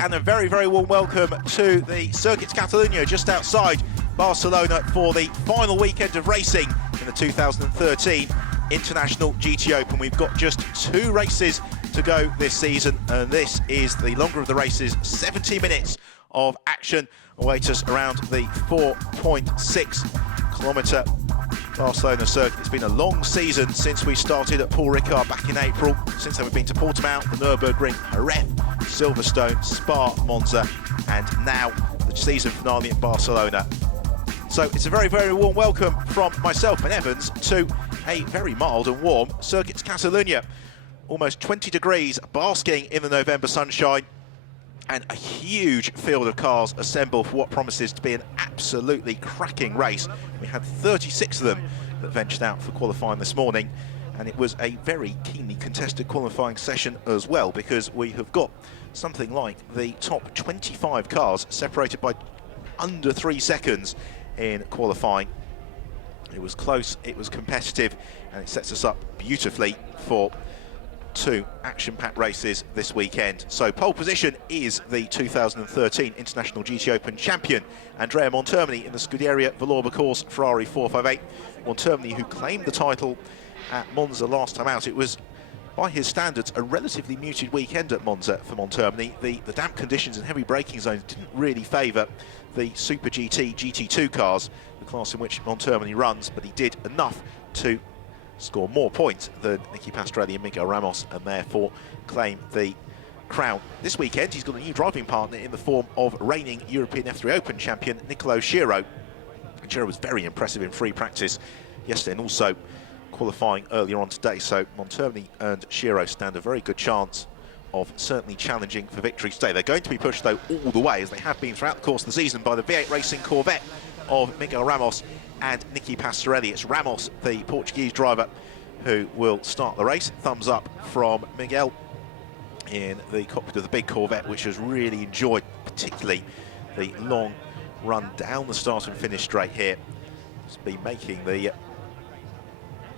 And a very, very warm welcome to the Circuit Catalunya just outside Barcelona for the final weekend of racing in the 2013 International GT Open. We've got just 2 races to go this season, and this is the longer of the races. 70 minutes of action await us around the 4.6 kilometre Barcelona circuit. It's been a long season since we started at Paul Ricard back in April. Since then we've been to Portimao, the Nürburgring, Jerez, Silverstone, Spa, Monza, and now the season finale at Barcelona. So it's a very, very warm welcome from myself and Evans to a very mild and warm Circuit Catalunya. Almost 20 degrees, basking in the November sunshine, and a huge field of cars assembled for what promises to be an absolutely cracking race. We had 36 of them that ventured out for qualifying this morning, and it was a very keenly contested qualifying session as well, because we have got something like the top 25 cars separated by under 3 seconds in qualifying. It was close, it was competitive, and it sets us up beautifully for 2 action-packed races this weekend. So pole position is the 2013 International GT Open champion, Andrea Montermini, in the Scuderia Valour course Ferrari 458. Montermini, who claimed the title at Monza last time out. It was, by his standards, a relatively muted weekend at Monza for Montermini. The damp conditions and heavy braking zones didn't really favour the Super GT, GT2 cars, the class in which Montermini runs, but he did enough to score more points than Nicky Pastorelli and Miguel Ramos, and therefore claim the crown. This weekend he's got a new driving partner in the form of reigning European F3 Open champion Nicolo Schiro. Schiro was very impressive in free practice yesterday and also qualifying earlier on today, so Montermini and Schiro stand a very good chance of certainly challenging for victory today. They're going to be pushed though all the way, as they have been throughout the course of the season, by the V8 Racing Corvette of Miguel Ramos and Nicky Pastorelli. It's Ramos, the Portuguese driver, who will start the race. Thumbs up from Miguel in the cockpit of the big Corvette, which has really enjoyed particularly the long run down the start and finish straight here. It's been making the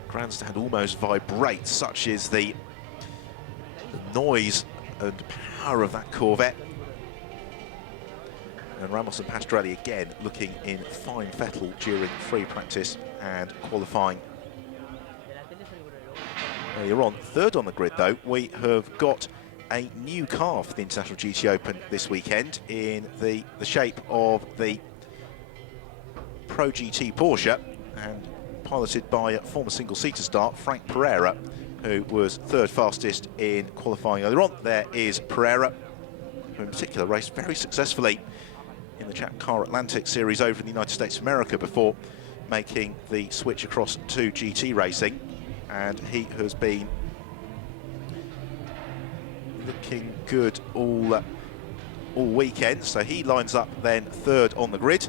grandstand almost vibrate, such is the noise and power of that Corvette. And Ramos and Pastorelli again looking in fine fettle during free practice and qualifying earlier on. Third on the grid though, we have got a new car for the International GT Open this weekend in the shape of the Pro GT Porsche, and piloted by former single-seater star Frank Pereira, who was 3rd fastest in qualifying earlier on. There is Pereira, who in particular raced very successfully in the Chap Car Atlantic series over in the United States of America before making the switch across to GT racing, and he has been looking good all weekend. So he lines up then 3rd on the grid.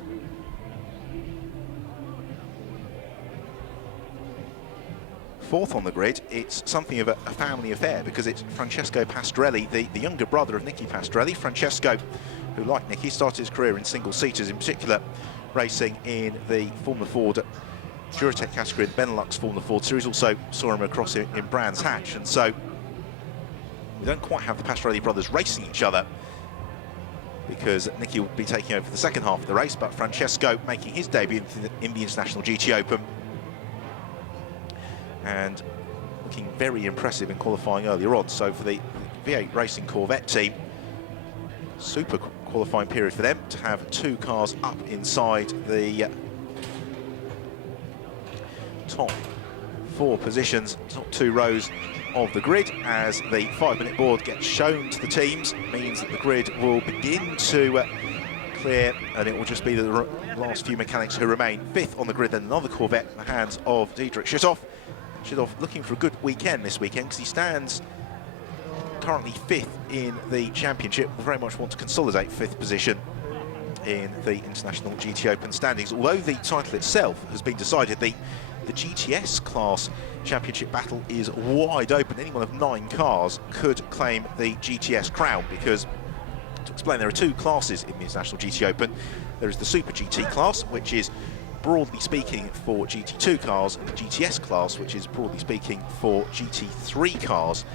Fourth on the grid, it's something of a family affair, because it's Francesco Pastorelli, the younger brother of Nicky Pastorelli. Francesco, who, like Nicky, started his career in single-seaters, in particular racing in the Formula Ford Duratec category in the Benelux Formula Ford Series. Also saw him across in Brands Hatch, and so we don't quite have the Pastorelli brothers racing each other, because Nicky will be taking over for the second half of the race, but Francesco making his debut in the International GT Open, and looking very impressive in qualifying earlier on. So for the V8 Racing Corvette team, super qualifying period for them to have 2 cars up inside the top 4 positions, top 2 rows of the grid. As the 5-minute board gets shown to the teams, means that the grid will begin to clear, and it will just be the last few mechanics who remain. 5th on the grid, then another Corvette in the hands of Diederik Schüthoff. Schüthoff looking for a good weekend this weekend, because he stands currently 5th in the championship. Will very much want to consolidate 5th position in the International GT Open standings. Although the title itself has been decided, the GTS class championship battle is wide open. Any one of 9 cars could claim the GTS crown, because, to explain, there are 2 classes in the International GT Open. There is the Super GT class, which is broadly speaking for GT2 cars, and the GTS class, which is broadly speaking for GT3 cars.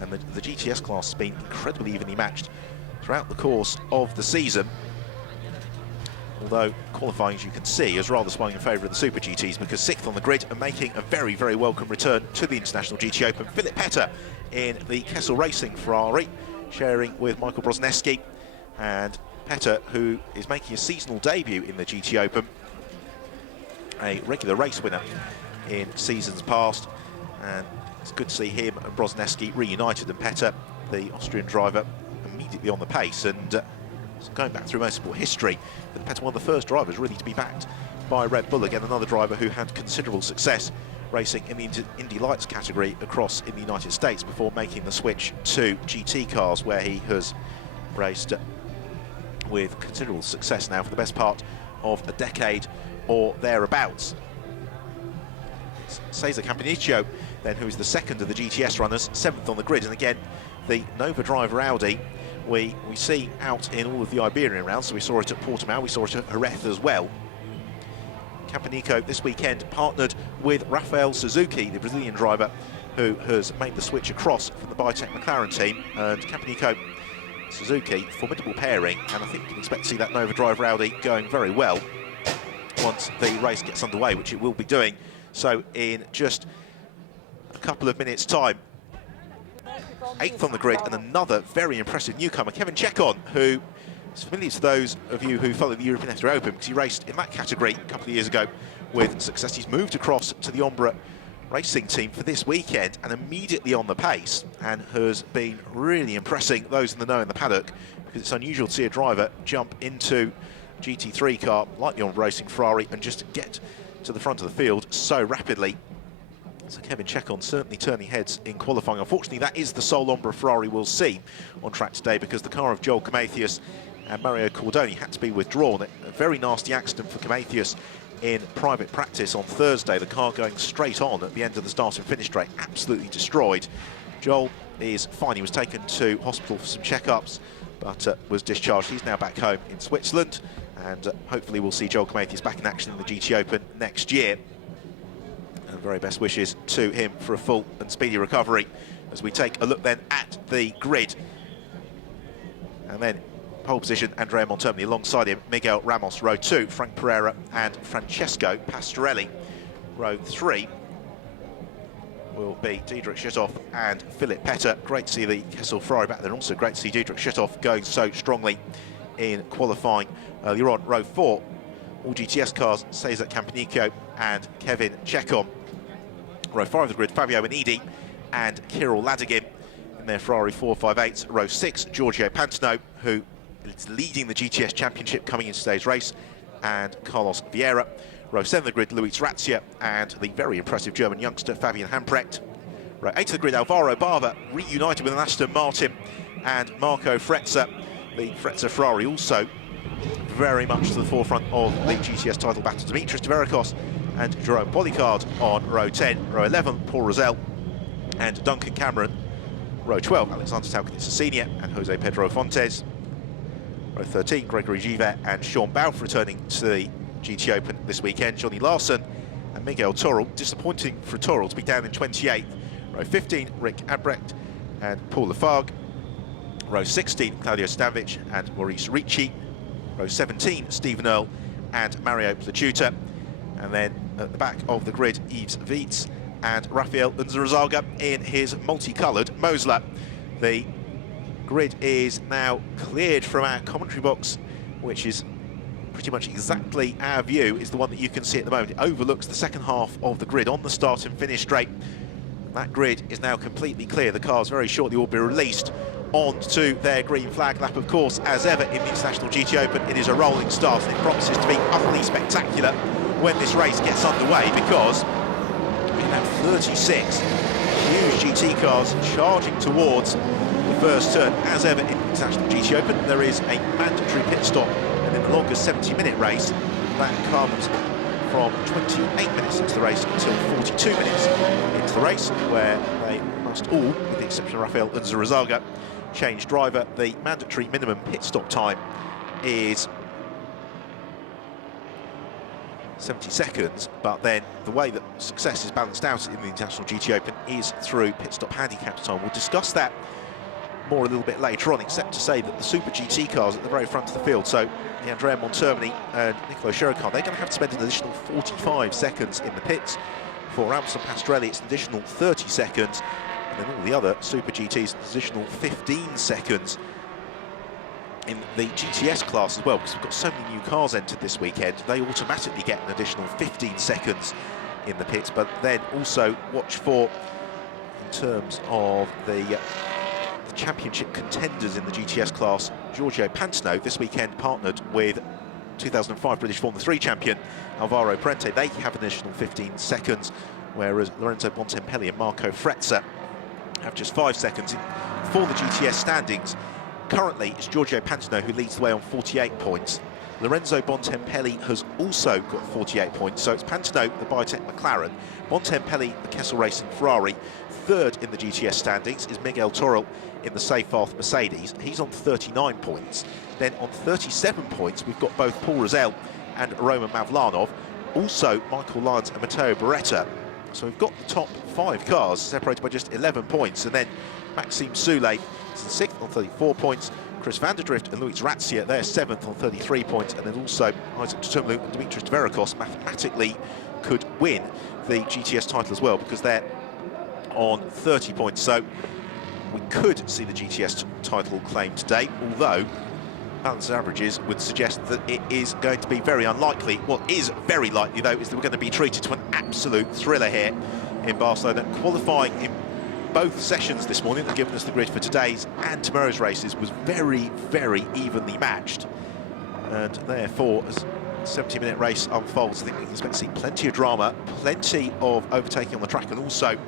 And the GTS class has been incredibly evenly matched throughout the course of the season. Although qualifying, as you can see, is rather swung in favour of the Super GTs, because 6th on the grid and making a very, very welcome return to the International GT Open, Philip Petter in the Kessel Racing Ferrari, sharing with Michael Brozneski. And Petter, who is making a seasonal debut in the GT Open, a regular race winner in seasons past, and it's good to see him and Brozneski reunited, and Petter, the Austrian driver, immediately on the pace. And going back through motorsport history, Petter, one of the first drivers really to be backed by Red Bull. Again, another driver who had considerable success racing in the Indy Lights category across in the United States before making the switch to GT cars, where he has raced with considerable success now for the best part of a decade or thereabouts. Cesar Campanicio, then, who is the second of the GTS runners, 7th on the grid. And again, the Nova driver Audi we see out in all of the Iberian rounds. So we saw it at Portimao, we saw it at Jerez as well. Campanicio this weekend partnered with Rafael Suzuki, the Brazilian driver, who has made the switch across from the Bitec McLaren team. And Campanicio, Suzuki, formidable pairing, and I think we can expect to see that Nova driver Audi going very well once the race gets underway, which it will be doing so in just a couple of minutes' time. 8th on the grid, and another very impressive newcomer, Kevin Chekon, who is familiar to those of you who follow the European F3 Open, because he raced in that category a couple of years ago with success. He's moved across to the Ombra racing team for this weekend, and immediately on the pace, and has been really impressing those in the know in the paddock, because it's unusual to see a driver jump into a GT3 car like the Ombra Racing Ferrari and just get to the front of the field so rapidly. So Kevin Chekon certainly turning heads in qualifying. Unfortunately, that is the sole Ombra Ferrari we'll see on track today, because the car of Joel Comathius and Mario Cordoni had to be withdrawn. A very nasty accident for Comathius in private practice on Thursday, the car going straight on at the end of the start and finish straight, absolutely destroyed. Joel is fine. He was taken to hospital for some checkups, but was discharged. He's now back home in Switzerland, and hopefully we'll see Joel Comathius back in action in the GT Open next year. And very best wishes to him for a full and speedy recovery, as we take a look then at the grid. And then pole position, Andrea Montermini, alongside him Miguel Ramos, row 2, Frank Pereira and Francesco Pastorelli. Row 3 will be Diedrich Schutthoff and Philip Petter. Great to see the Kessel Ferrari back there, and also great to see Diedrich Schutthoff going so strongly in qualifying earlier on. Row 4, all GTS cars, Cesar Campanicio and Kevin Chekon. Row 5 of the grid, Fabio Benidi and Kirill Ladigin in their Ferrari 458. Row 6, Giorgio Pantano, who is leading the GTS Championship coming into today's race, and Carlos Vieira. Row 7 of the grid, Luis Razzia and the very impressive German youngster Fabian Hamprecht. Row 8 of the grid, Alvaro Barber, reunited with an Aston Martin, and Marco Frezza, the Frezza Ferrari, also very much to the forefront of the GTS title battle. Dimitris Diverikos and Jerome Policard on row 10. Row 11, Paul Rosell and Duncan Cameron. Row 12, Alexander Talcanitza Senior and Jose Pedro Fontes. Row 13, Gregory Givet and Sean Balfe returning to the GT Open this weekend. Johnny Larson and Miguel Torrell. Disappointing for Torrell to be down in 28th. Row 15, Rick Abrecht and Paul Lafargue. Row 16, Claudio Stanvich and Maurice Ricci. Row 17, Stephen Earle and Mario Placiuta. And then at the back of the grid, Yves Wietz and Rafael Unzarazaga in his multicoloured Mosler. The grid is now cleared from our commentary box, which is pretty much exactly our view, is the one that you can see at the moment. It overlooks the second half of the grid on the start and finish straight. That grid is now completely clear. The cars very shortly will be released onto their green flag lap. Of course, as ever in the International GT Open, it is a rolling start, and it promises to be utterly spectacular when this race gets underway, because we have 36 huge GT cars charging towards the first turn. As ever in the International GT Open, there is a mandatory pit stop, and in the longest 70-minute race, that comes from 28 minutes into the race until 42 minutes into the race, where they must all, with the exception of Rafael Unzarazaga, change driver. The mandatory minimum pit stop time is 70 seconds, but then the way that success is balanced out in the International GT Open is through pit stop handicap time. We'll discuss that more a little bit later on, except to say that the Super GT cars at the very front of the field, so the Andrea Montermini and Nicolo Sciarra, they're going to have to spend an additional 45 seconds in the pits. For Ramos and Pastorelli, it's an additional 30 seconds, and then all the other Super GTs, an additional 15 seconds in the GTS class as well, because we've got so many new cars entered this weekend. They automatically get an additional 15 seconds in the pits, but then also watch for, in terms of the championship contenders in the GTS class, Giorgio Pantano this weekend partnered with 2005 British Formula 3 champion Alvaro Parente. They have an additional 15 seconds, whereas Lorenzo Bontempelli and Marco Frezza have just 5 seconds. For the GTS standings, currently it's Giorgio Pantano who leads the way on 48 points. Lorenzo Bontempelli has also got 48 points, so it's Pantano, the Biotech McLaren, Bontempelli, the Kessel Racing Ferrari. Third in the GTS standings is Miguel Torrell in the Seyfarth Mercedes. He's on 39 points. Then on 37 points, we've got both Paul Rosell and Roman Mavlanov, also Michael Lyons and Matteo Beretta. So we've got the top 5 cars separated by just 11 points, and then Maxime Soulé is in 6th on 34 points. Chris van der Drift and Luis Razzia, they're 7th on 33 points, and then also Isaac Tutumlu and Dimitris Verakos mathematically could win the GTS title as well, because they're on 30 points. So we could see the GTS title claimed today, although balance averages would suggest that it is going to be very unlikely. What is very likely, though, is that we're going to be treated to an absolute thriller here in Barcelona. Qualifying in both sessions this morning that given us the grid for today's and tomorrow's races was very, very evenly matched. And therefore, as a 70-minute race unfolds, I think we can expect to see plenty of drama, plenty of overtaking on the track, and also,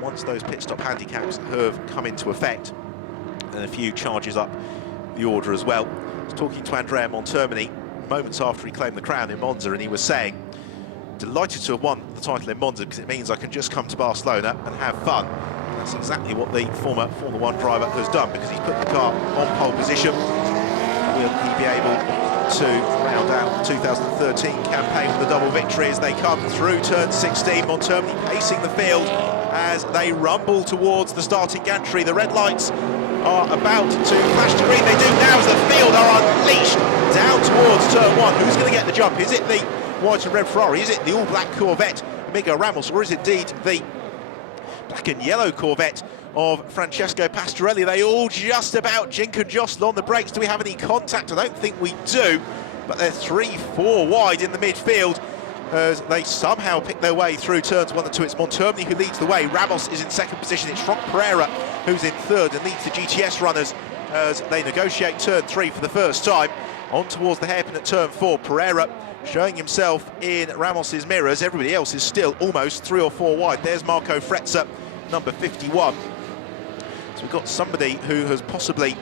once those pit stop handicaps have come into effect, and a few charges up the order as well. I was talking to Andrea Montermini moments after he claimed the crown in Monza, and he was saying, delighted to have won the title in Monza because it means I can just come to Barcelona and have fun. And that's exactly what the former Formula 1 driver has done, because he's put the car on pole position. Will he be able to round out the 2013 campaign with a double victory as they come through turn 16? Montermini pacing the field as they rumble towards the starting gantry. The red lights are about to flash to green. They do now as the field are unleashed down towards turn 1. Who's going to get the jump? Is it the white and red Ferrari? Is it the all-black Corvette Miguel Ramos, or is it indeed the black and yellow Corvette of Francesco Pastorelli? They all just about jink and jostle on the brakes. Do we have any contact? I don't think we do, but they're 3-4 wide in the midfield as they somehow pick their way through turns 1 and 2. It's Montermini who leads the way. Ramos is in 2nd position. It's Franck Pereira who's in 3rd and leads the GTS runners as they negotiate turn 3 for the first time. On towards the hairpin at turn 4. Pereira showing himself in Ramos's mirrors. Everybody else is still almost 3 or 4 wide. There's Marco Frezza, number 51. So we've got somebody who has possibly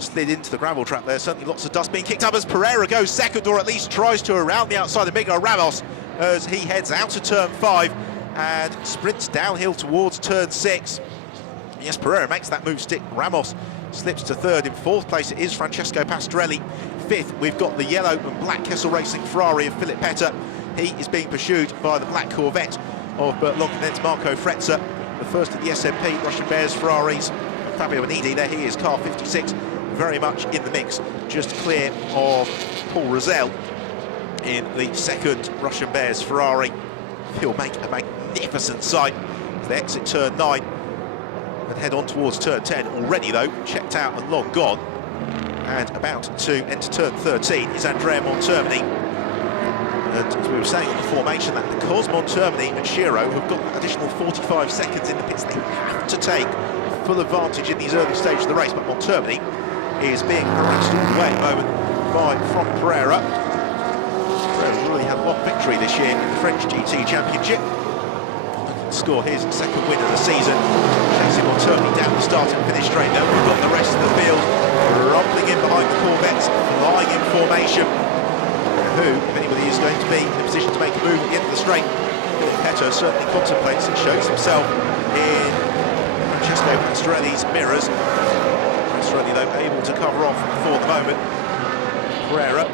slid into the gravel trap there. Certainly lots of dust being kicked up as Pereira goes second, or at least tries to, around the outside of Miguel Ramos as he heads out of turn 5 and sprints downhill towards turn 6. Yes, Pereira makes that move stick. Ramos slips to 3rd. In 4th place it is Francesco Pastorelli. 5th we've got the yellow and black Kessel Racing Ferrari of Philip Petter. He is being pursued by the black Corvette of Bert Lonk, and then it's Marco Frezza, the first of the SMP Russian Bears Ferraris. Fabio Benidi, there he is, car 56, very much in the mix, just clear of Paul Rosell in the 2nd Russian Bears Ferrari. He'll make a magnificent sight as they exit turn 9 and head on towards turn 10. Already though, checked out and long gone, and about to enter turn 13 is Andrea Montermini. And as we were saying on the formation, that because Montermini and Shiro have got an additional 45 seconds in the pits, they have to take full advantage in these early stages of the race. But Montermini is being harassed all the way at the moment by Franck Pereira. Pereira's really had one victory this year in the French GT Championship. Looking to score his 2nd win of the season. Chasing Montermini down the start and finish straight. Now we've got the rest of the field rumbling in behind the Corvettes, lying in formation. Who, if anybody, is going to be in a position to make a move at the end of the straight. Philip Petter certainly contemplates and shows himself in Francesco Pastorelli's mirrors. Pastorelli, though, able to cover off for the moment. Pereira.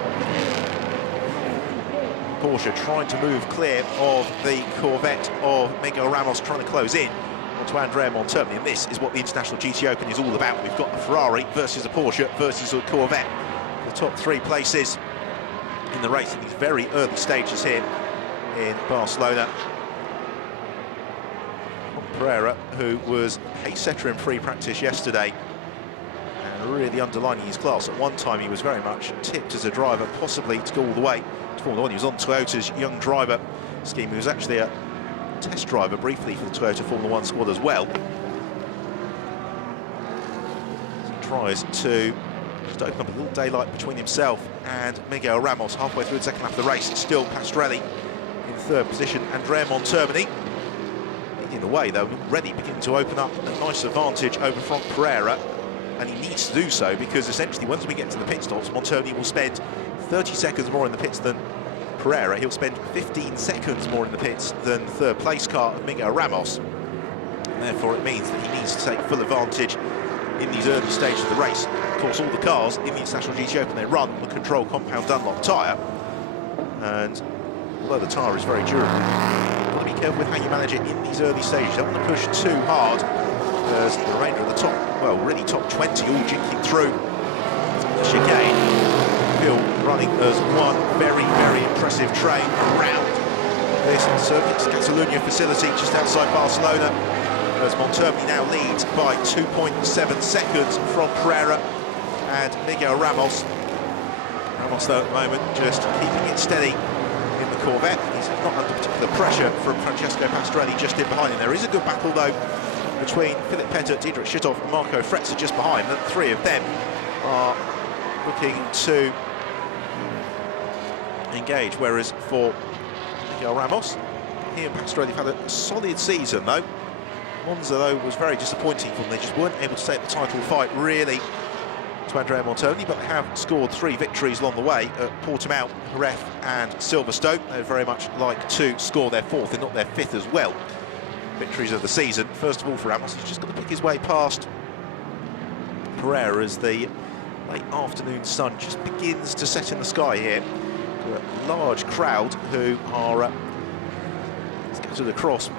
Porsche trying to move clear of the Corvette of Miguel Ramos, trying to close in on to Andrea Montermi, and this is what the International GT Open is all about. We've got a Ferrari versus a Porsche versus a Corvette. The top 3 places in the race in these very early stages here in Barcelona. Pereira, who was pace setter in free practice yesterday, and really underlining his class. At one time he was very much tipped as a driver, possibly to go all the way to Formula 1. He was on Toyota's young driver scheme. He was actually a test driver briefly for the Toyota Formula 1 squad as well. He tries to just open up a little daylight between himself and Miguel Ramos halfway through the second half of the race. It's still Pastrelli in third position. Andrea Montermi leading the way, though, already beginning to open up a nice advantage over Franck Pereira, and he needs to do so because essentially once we get to the pit stops, Montermi will spend 30 seconds more in the pits than Pereira. He'll spend 15 seconds more in the pits than the third place car of Miguel Ramos, and therefore it means that he needs to take full advantage in these early stages of the race. Of course, all the cars in the International GT Open, they run on the control compound Dunlop tyre, and although the tyre is very durable, you've got to be careful with how you manage it in these early stages. You don't want to push too hard, as the remainder of the top, well, really top 20 all jinking through the chicane. Running as one very, very impressive train around this Circuits Catalunya facility just outside Barcelona, as Montermi now leads by 2.7 seconds from Pereira and Miguel Ramos. Ramos, though, at the moment just keeping it steady in the Corvette. He's not under particular pressure from Francesco Pastrelli just in behind him. There is a good battle, though, between Philipp Petter, Diedrich Schitthoff and Marco Fretzer just behind. The 3 of them are looking to engage, whereas for Miguel Ramos, he and Pastrelli have had a solid season, though. Monza, though, was very disappointing for them. They just weren't able to take the title fight, really, to Andrea Montermi, but they have scored 3 victories along the way at Portimao, Jerez and Silverstone. They'd very much like to score their 4th, if not their 5th as well, victories of the season. First of all, for Ramos, he's just got to pick his way past Pereira as the late afternoon sun just begins to set in the sky here. A large crowd who are scattered across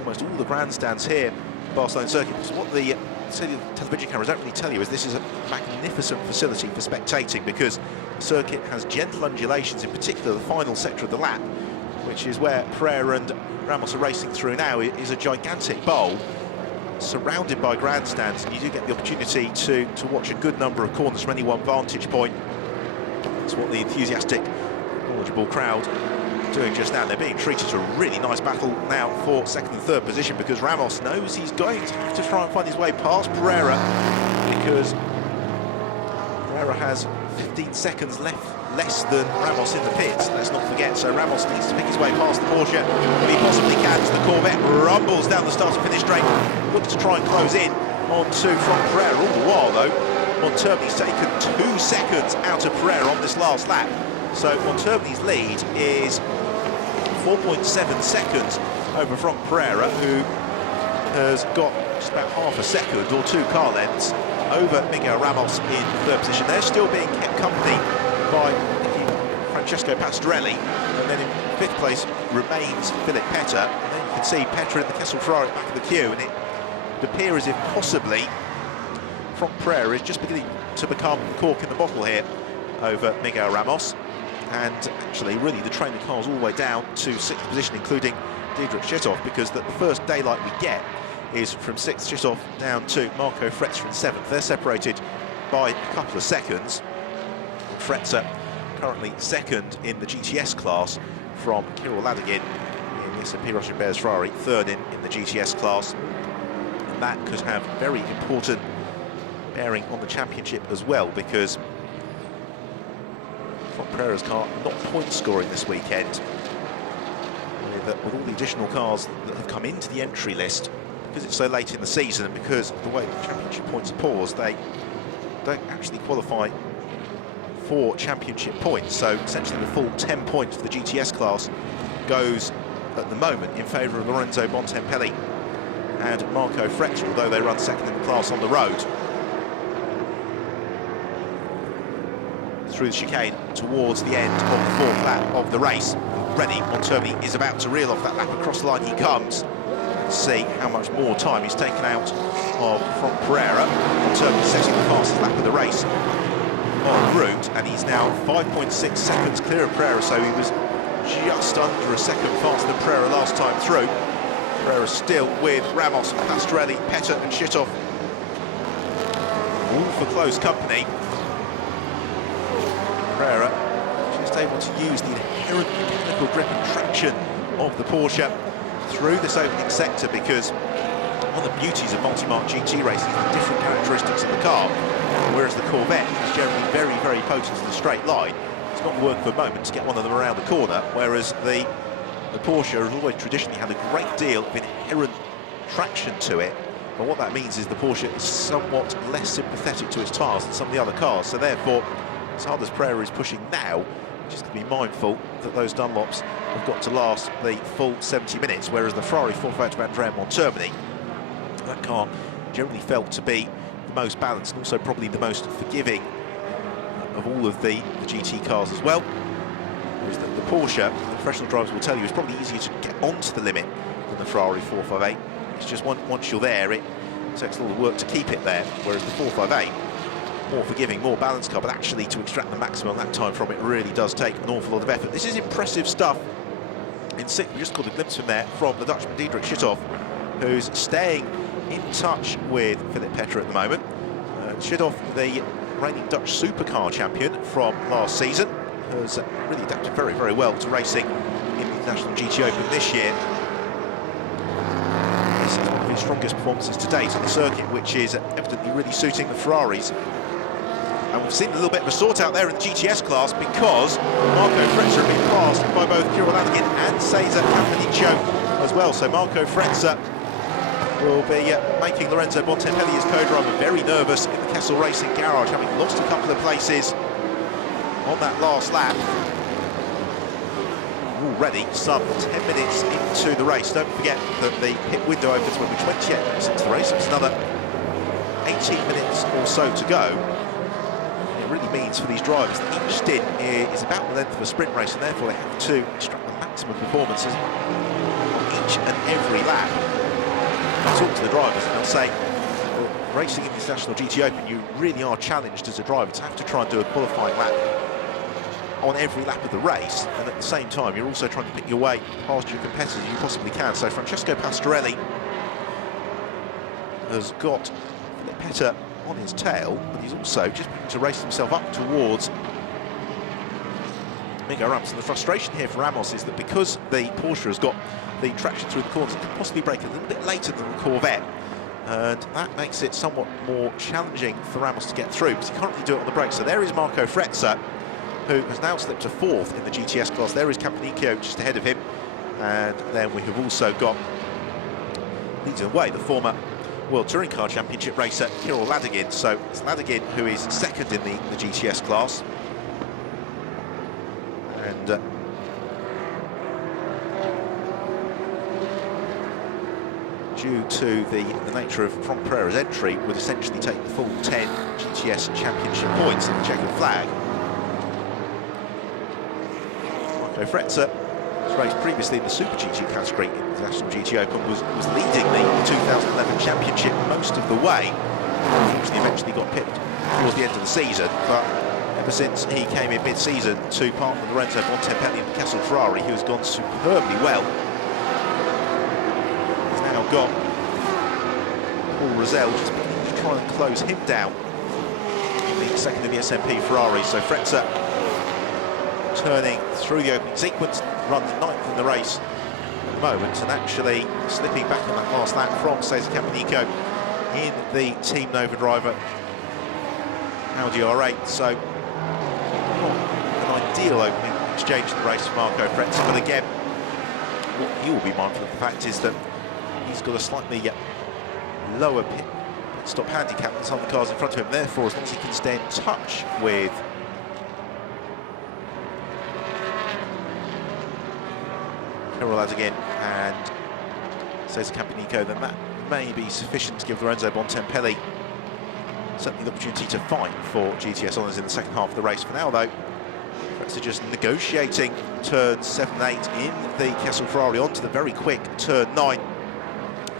almost all the grandstands here at Barcelona Circuit. So what the television cameras don't really tell you is this is a magnificent facility for spectating, because the circuit has gentle undulations, in particular the final sector of the lap, which is where Pereira and Ramos are racing through now. It is a gigantic bowl surrounded by grandstands, and you do get the opportunity to watch a good number of corners from any one vantage point. That's what the enthusiastic, knowledgeable crowd doing just now. They're being treated to a really nice battle now for 2nd and 3rd position, because Ramos knows he's going to have to try and find his way past Pereira, because Pereira has 15 seconds less than Ramos in the pits, let's not forget. So Ramos needs to pick his way past the Porsche if he possibly can, as the Corvette rumbles down the start and finish straight, looking to try and close in onto Franck Pereira. All the while, though, Montermi's taken 2 seconds out of Pereira on this last lap. So Montermi's lead is 4.7 seconds over Franck Pereira, who has got just about half a second or 2 car lengths over Miguel Ramos in 3rd position. They're still being kept company by Francesco Pastrelli, and then in 5th place remains Philipp Petter, and then you can see Petter in the Kessel Ferrari at the back of the queue, and it would appear as if possibly Franck Pereira is just beginning to become the cork in the bottle here over Miguel Ramos. And actually, really, the training cars all the way down to 6th position, including Diedrich Schitthoff, because the first daylight we get is from 6th Schitthoff down to Marco Fretzer in 7th. They're separated by a couple of seconds. Fretzer currently 2nd in the GTS class from Kirill Ladygin in the S&P Russian Bears Ferrari, 3rd in the GTS class. And that could have very important bearing on the championship as well, because Franck Pereira's car not point scoring this weekend, with all the additional cars that have come into the entry list, because it's so late in the season and because of the way the championship points are paused, they don't actually qualify for championship points. So essentially the full 10 points for the GTS class goes at the moment in favour of Lorenzo Bontempelli and Marco Fretzer, although they run 2nd in the class on the road. Through the chicane towards the end of the 4th lap of the race. Already Montermi is about to reel off that lap. Across the line he comes. see how much more time he's taken out from Pereira in terms of setting the fastest lap of the race en route, and he's now 5.6 seconds clear of Pereira, so he was just under a second faster than Pereira last time through. Pereira still with Ramos, Pastorelli, Petter and Shitov, all for close company. Pereira just able to use the inherent mechanical grip and traction of the Porsche through this opening sector, because one of the beauties of multi-mark GT racing is the different characteristics of the car, whereas the Corvette is generally very, very potent in the straight line. It's not worth for a moment to get one of them around the corner, whereas the Porsche has always traditionally had a great deal of inherent traction to it. But what that means is the Porsche is somewhat less sympathetic to its tyres than some of the other cars. So therefore, as hard as Pereira is pushing now, just to be mindful that those Dunlops have got to last the full 70 minutes, whereas the Ferrari 458 of Andrea Montermini, that car generally felt to be the most balanced and also probably the most forgiving of all of the GT cars as well. Whereas the Porsche, the professional drivers will tell you, is probably easier to get onto the limit than the Ferrari 458. It's just once you're there, it takes a lot of work to keep it there, whereas the 458, more forgiving, more balanced car, but actually to extract the maximum lap time from it really does take an awful lot of effort. This is impressive stuff. In sixth, we just caught a glimpse from there from the Dutchman Diederik Shitov, who's staying in touch with Philip Petter at the moment. Shitov, the reigning Dutch supercar champion from last season, has really adapted very, very well to racing in the International GT Open this year. This is one of his strongest performances to date on the circuit, which is evidently really suiting the Ferraris. And we've seen a little bit of a sort out there in the GTS class, because Marco Fretzer has been passed by both Kirill Ladygin and Cesar Campanicio as well. So Marco Fretzer will be making Lorenzo Bontempelli his co-driver very nervous in the Kessel Racing garage, having lost a couple of places on that last lap. Already some 10 minutes into the race. Don't forget that the pit window opens when we're 28 minutes into the race. It's another 18 minutes or so to go. It really means for these drivers that each stint is about the length of a sprint race, and therefore they have to extract the maximum performances each and every lap. I talk to the drivers and they'll say, well, racing in the International GT Open, you really are challenged as a driver to have to try and do a qualifying lap on every lap of the race, and at the same time you're also trying to pick your way past your competitors as you possibly can. So Francesco Pastorelli has got Philip Petter on his tail, but he's also just beginning to race himself up towards Migo Ramos. And the frustration here for Ramos is that because the Porsche has got the traction through the corners, it can possibly brake a little bit later than the Corvette, and that makes it somewhat more challenging for Ramos to get through, because he can't really do it on the brakes. So there is Marco Fretzer, who has now slipped to fourth in the GTS class. There is Campanicio just ahead of him, and then we have also got, leading the way, the former World Touring Car Championship racer Kirill Ladygin. So it's Ladygin who is second in the GTS class, and due to the nature of Franck Pereira's entry, would essentially take the full 10 GTS Championship points in the checkered flag. Marco Fretzer has raced previously in the Super GT category in the National GT Open, was leading the 2011 Championship most of the way. Unfortunately, eventually got pipped towards the end of the season, but ever since he came in mid-season to partner Lorenzo Bontempelli in the Kessel Ferrari, who has gone superbly well. He's now got Paul Rosell just beginning to try and close him down in the second in the SMP Ferrari. So Fretzer turning through the opening sequence, runs ninth in the race at the moment, and actually slipping back on that last lap from Cesar Campanicio in the Team Nova driver Audi R8. So not an ideal opening exchange in the race for Marco Fretzer, but again, what he will be mindful of the fact is that he's got a slightly lower pit stop handicap than some of the cars in front of him. Therefore, as long as he can stay in touch with Kirill Ladygin and Cesar Campanicio, then that may be sufficient to give Lorenzo Bontempelli certainly the opportunity to fight for GTS honours in the second half of the race. For now, though, Fretzer just negotiating turns 7 and 8 in the Kessel Ferrari onto the very quick turn 9.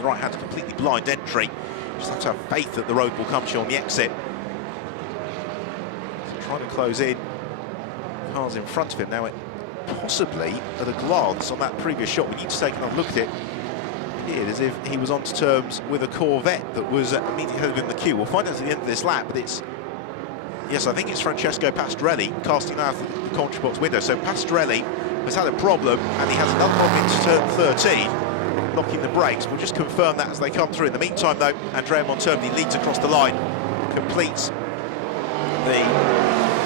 right hand, completely blind entry. Just have to have faith that the road will come to you on the exit. So trying to close in. Cars in front of him now. It possibly, at a glance on that previous shot, we need to take another look at it. Appeared as if he was on terms with a Corvette that was immediately ahead of him in the queue. We'll find out at the end of this lap, but it's... Yes, I think it's Francesco Pastorelli casting out the commentary box window. So Pastorelli has had a problem, and he has another problem into turn 13, locking the brakes. We'll just confirm that as they come through. In the meantime, though, Andrea Montermini leads across the line, completes the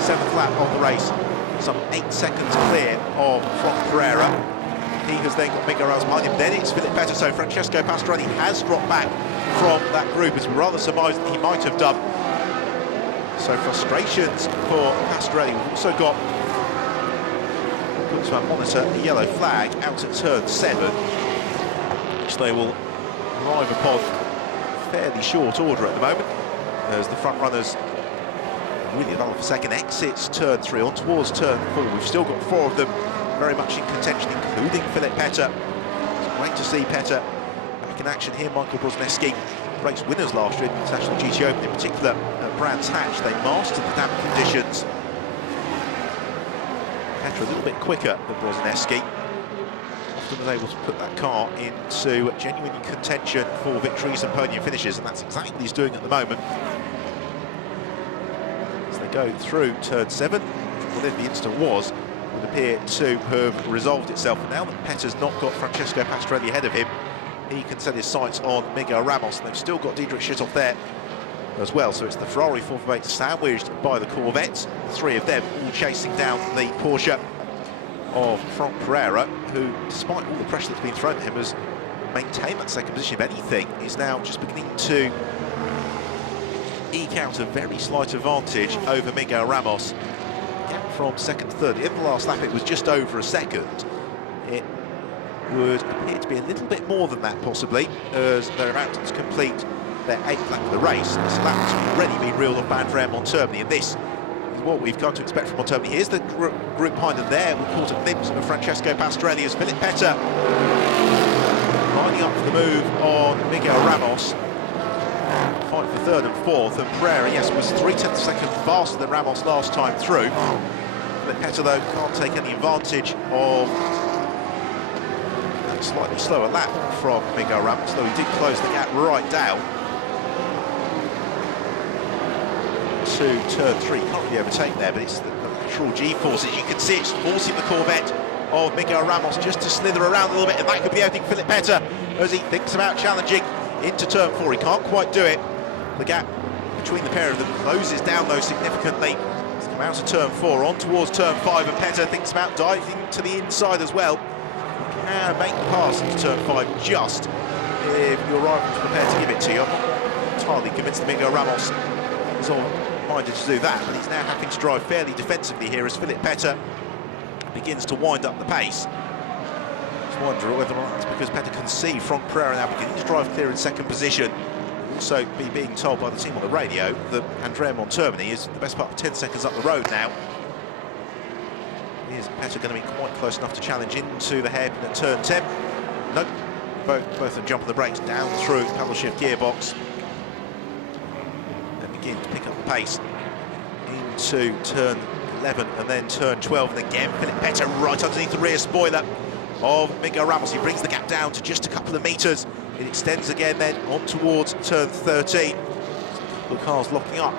7th lap of the race, some 8 seconds clear of Franck Pereira. He has then got Miguel Ramos behind him. Then it's Philip Petr. So Francesco Pastorelli has dropped back from that group, as we rather surmised that he might have done. So frustrations for Pastorelli. We've also got, looks to monitor, the yellow flag out at turn 7, which they will arrive upon fairly short order at the moment, as the front runners really battle for second. Exits turn 3 on towards turn 4. We've still got 4 of them very much in contention, including Philip Petr. It's great to see Petr back in action here. Michael Brozneski, race winners last year in the International GT Open, in particular at Brands Hatch. They mastered the damp conditions. Petr a little bit quicker than Brozneski. Often was able to put that car into genuine contention for victories and podium finishes, and that's exactly what he's doing at the moment. As they go through turn 7, whatever the incident was, would appear to have resolved itself. And now that Petr's not got Francesco Pastorelli ahead of him, he can set his sights on Miguel Ramos, and they've still got Diedrich Schittoff there as well. So it's the Ferrari 458 sandwiched by the Corvettes, the 3 of them all chasing down the Porsche of Franck Pereira, who, despite all the pressure that's been thrown at him, has maintained that second position. If anything, is now just beginning to eke out a very slight advantage over Miguel Ramos. Gap from second to third. In the last lap, it was just over a second. It would appear to be a little bit more than that, possibly, as they're about to complete their 8th lap of the race. This lap has already been reeled off by Andrea Montermini, and this is what we've come to expect from Montermini. Here's the group behind them there. We caught a glimpse of Francesco Pastorelli as Philip Petr lining up for the move on Miguel Ramos. Fight for 3rd and 4th, and Pereira, yes, was 0.3 of a second faster than Ramos last time through. Philip Petr, though, can't take any advantage of that slightly slower lap from Miguel Ramos, though he did close the gap right down to turn 3. Can't really overtake there, but it's the natural G-forces. You can see it's forcing the Corvette of Miguel Ramos just to slither around a little bit, and that could be opening Philip Petr as he thinks about challenging into turn 4. He can't quite do it. The gap between the pair of them closes down, though, significantly. He's come out of turn 4 on towards turn 5, and Petr thinks about diving to the inside as well. He can make the pass into turn 5 just if your rival's prepared to give it to you. I'm not entirely convinced that Miguel Ramos is all minded to do that, but he's now having to drive fairly defensively here as Philip Petr begins to wind up the pace. Just wonder whether or not that's because Petr can see Franck Pereira now beginning to drive clear in second position. Also be being told by the team on the radio that Andrea Montermini is the best part of 10 seconds up the road now. Is Petr going to be quite close enough to challenge into the hairpin at turn 10? Nope. Both of them jump on the brakes down through paddle shift gearbox. Then begin to pick up the pace into turn 11 and then turn 12. And again, Philip Petr right underneath the rear spoiler of Miguel Ramos. He brings the gap down to just a couple of metres. It extends again then on towards turn 13. The car's locking up.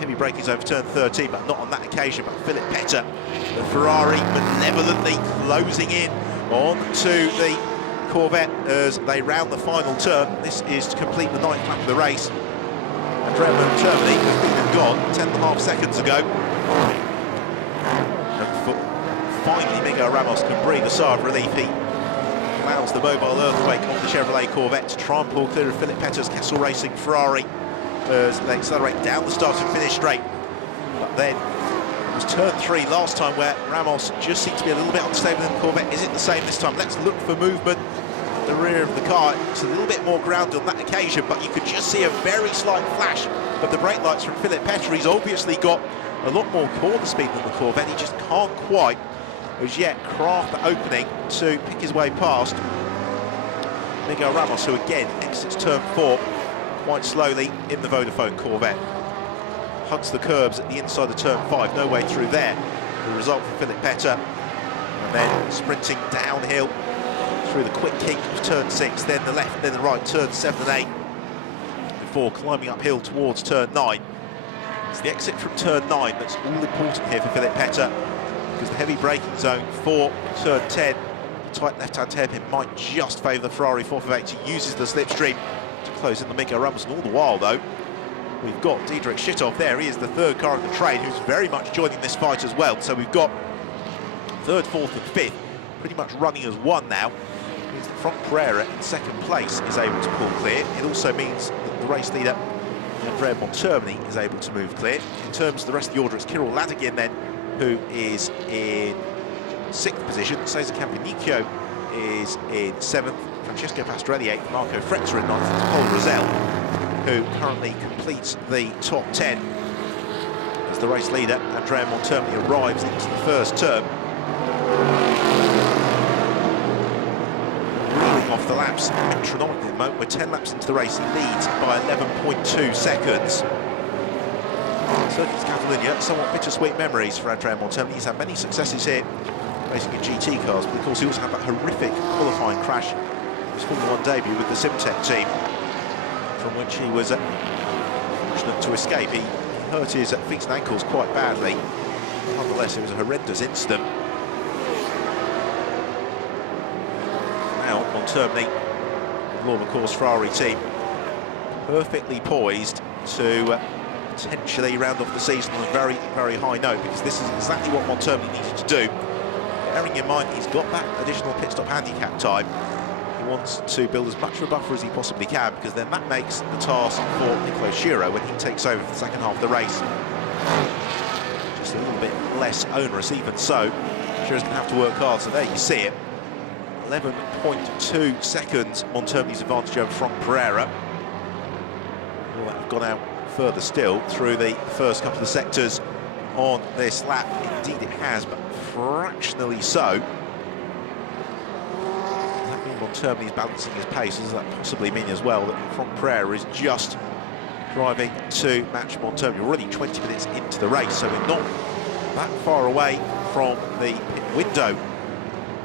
Heavy braking over turn 13, but not on that occasion. But Philip Petr, the Ferrari, malevolently closing in onto the Corvette as they round the final turn. This is to complete the 9th lap of the race. Andrea Montermini has been and gone 10.5 seconds ago. And finally, Miguel Ramos can breathe a sigh of relief. He allows the mobile earthquake of the Chevrolet Corvette to try and pull clear of Philip Petr's Kessel Racing Ferrari as they accelerate down the start and finish straight. But then it was turn 3 last time where Ramos just seemed to be a little bit unstable in the Corvette. Is it the same this time? Let's look for movement at the rear of the car. It's a little bit more grounded on that occasion, but you could just see a very slight flash of the brake lights from Philip Petr. He's obviously got a lot more corner speed than the Corvette. He just can't quite, as yet, craft the opening to pick his way past Miguel Ramos, who again exits turn 4 quite slowly in the Vodafone Corvette. Hugs the curbs at the inside of turn 5, no way through there. The result for Philip Petter, and then sprinting downhill through the quick kink of turn 6, then the left, then the right, turn 7 and 8, before climbing uphill towards turn 9. It's the exit from turn 9 that's all important here for Philip Petter, because the heavy braking zone for turn 10, tight left-hand hairpin, might just favour the Ferrari 458, who uses the slipstream to close in the Miguel Ramos. And all the while, though, we've got Diederik Schittoff there. He is the third car in the train, who's very much joining this fight as well. So we've got third, fourth and fifth pretty much running as one now. It means that Franck Pereira in second place is able to pull clear. It also means that the race leader, Andrea Montermini, is able to move clear. In terms of the rest of the order, it's Kirill Ladygin then, who is in 6th position. Cesar Campanicchio is in 7th. Francesco Pastorelli 8th. Marco Fretzer in 9th. And Paul Rosell, who currently completes the top 10 as the race leader, Andrea Montermini, arrives into the first turn. Reeling off the laps metronomically at the moment. We're 10 laps into the race. He leads by 11.2 seconds. Circuits Catalunya, somewhat bittersweet memories for Andrea Montermini. He's had many successes here racing in GT cars, but of course he also had that horrific qualifying crash in his Formula 1 debut with the Simtech team, from which he was fortunate to escape. He hurt his feet and ankles quite badly. Nonetheless, it was a horrendous incident. Now Montermini, Law of course Ferrari team, perfectly poised to potentially round off the season on a very, very high note, because this is exactly what Montermini needed to do. Bearing in mind he's got that additional pit stop handicap time, he wants to build as much of a buffer as he possibly can, because then that makes the task for Nicola Schiro, when he takes over for the second half of the race, just a little bit less onerous. Even so, Schiro's going to have to work hard. So there you see it, 11.2 seconds Montermini's advantage over Franck Pereira. Well, that have gone out further still through the first couple of sectors on this lap. Indeed it has, but fractionally so. Does that mean Montermini's balancing his pace? Does that possibly mean as well that Franck Pereira is just driving to match Montermini? We're already 20 minutes into the race, so we're not that far away from the pit window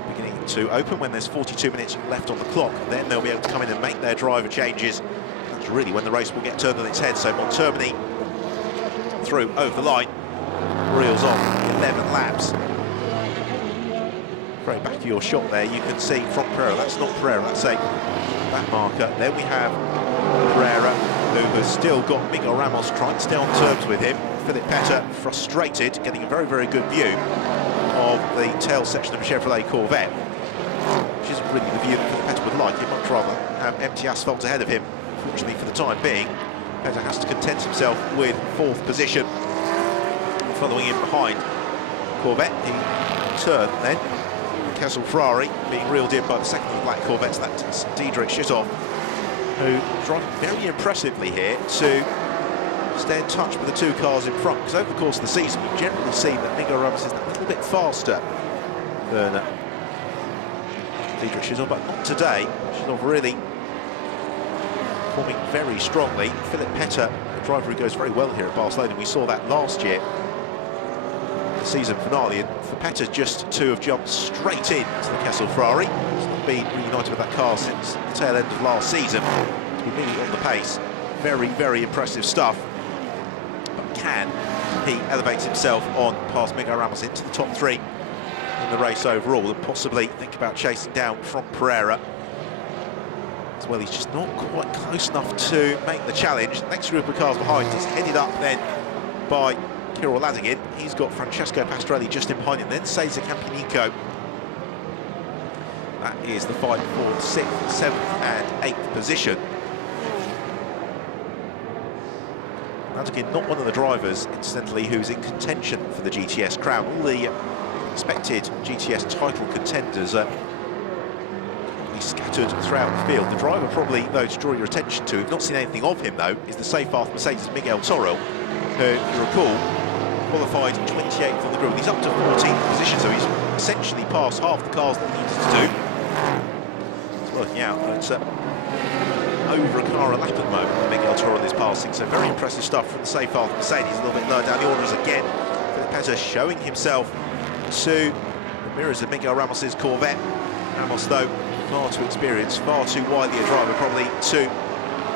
beginning to open when there's 42 minutes left on the clock. Then they'll be able to come in and make their driver changes. That's really when the race will get turned on its head. So Montermini through over the line, reels on 11 laps. Very back of your shot there, you can see Franck Pereira. That's not Pereira, that's a back marker. Then we have Pereira, who has still got Miguel Ramos trying to stay on terms with him. Philip Petter frustrated, getting a very, very good view of the tail section of a Chevrolet Corvette, which isn't really the view that Philip Petter would like. He'd much rather have empty asphalt ahead of him. Fortunately for the time being, Petter has to content himself with 4th position. Following in behind Corvette, he turned then. Kessel Ferrari being reeled in by the second of the black Corvettes. That's Diederik Schittoff, who driving very impressively here to stay in touch with the two cars in front, because over the course of the season we've generally seen that Miguel Ramos is a little bit faster than Diederik Schittoff, but not today. Schittoff really performing very strongly. Philip Petter, a driver who goes very well here at Barcelona, we saw that last year, the season finale, and for Petter just to have jumped straight in to the Kessel Ferrari. He's not been reunited with that car since the tail end of last season. To be really on the pace, very, very impressive stuff. But can he elevate himself on past Miguel Ramos into the top 3 in the race overall, and possibly think about chasing down Franck Pereira? As well, he's just not quite close enough to make the challenge. The next group of cars behind is headed up then by Kirill Ladygin. He's got Francesco Pastorelli just in behind him, then Cesar Campanicchio. That is the fight for 6th, 7th and 8th position. Ladygin, not one of the drivers, incidentally, who's in contention for the GTS crown. All the expected GTS title contenders are scattered throughout the field. The driver probably, though, to draw your attention to, we've not seen anything of him, though, is the safe path Mercedes' Miguel Toro, who, if you recall, qualified 28th on the grid. He's up to 14th position, so he's essentially passed half the cars that he needed to do. It's working out, but over a car a lap at the moment, Miguel Toro on this passing, so very impressive stuff from the safe half of Mercedes. A little bit lower down the orders again. Philippe Petter showing himself to the mirrors of Miguel Ramos's Corvette. Ramos, though, far too experienced, far too widely a driver, probably to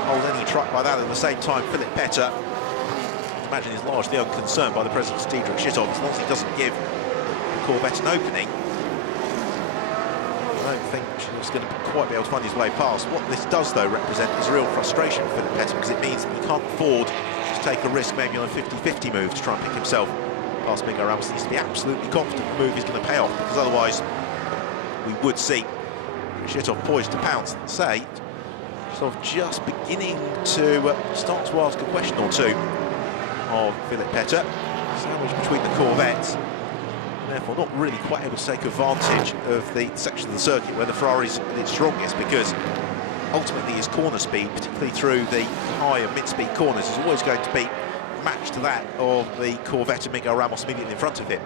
hold any truck by that. At the same time, Philippe Petter, I imagine, is largely unconcerned by the presence of Diedrich Schitthoff, as long as he doesn't give the Corvette an opening. I don't think he's going to quite be able to find his way past. What this does, though, represent is real frustration for Philippe Petter, because it means that he can't afford to take a risk, maybe on a 50-50 move, to try and pick himself past Miguel Ramos. He needs to be absolutely confident the move is going to pay off, because otherwise we would see Schitthoff poised to pounce. And say, sort of just beginning to start to ask a question or two of Philippe Petter, sandwiched between the Corvettes. Therefore not really quite able to take advantage of the section of the circuit where the Ferrari's at its strongest, because ultimately his corner speed, particularly through the high and mid-speed corners, is always going to be matched to that of the Corvette and Miguel Ramos immediately in front of it.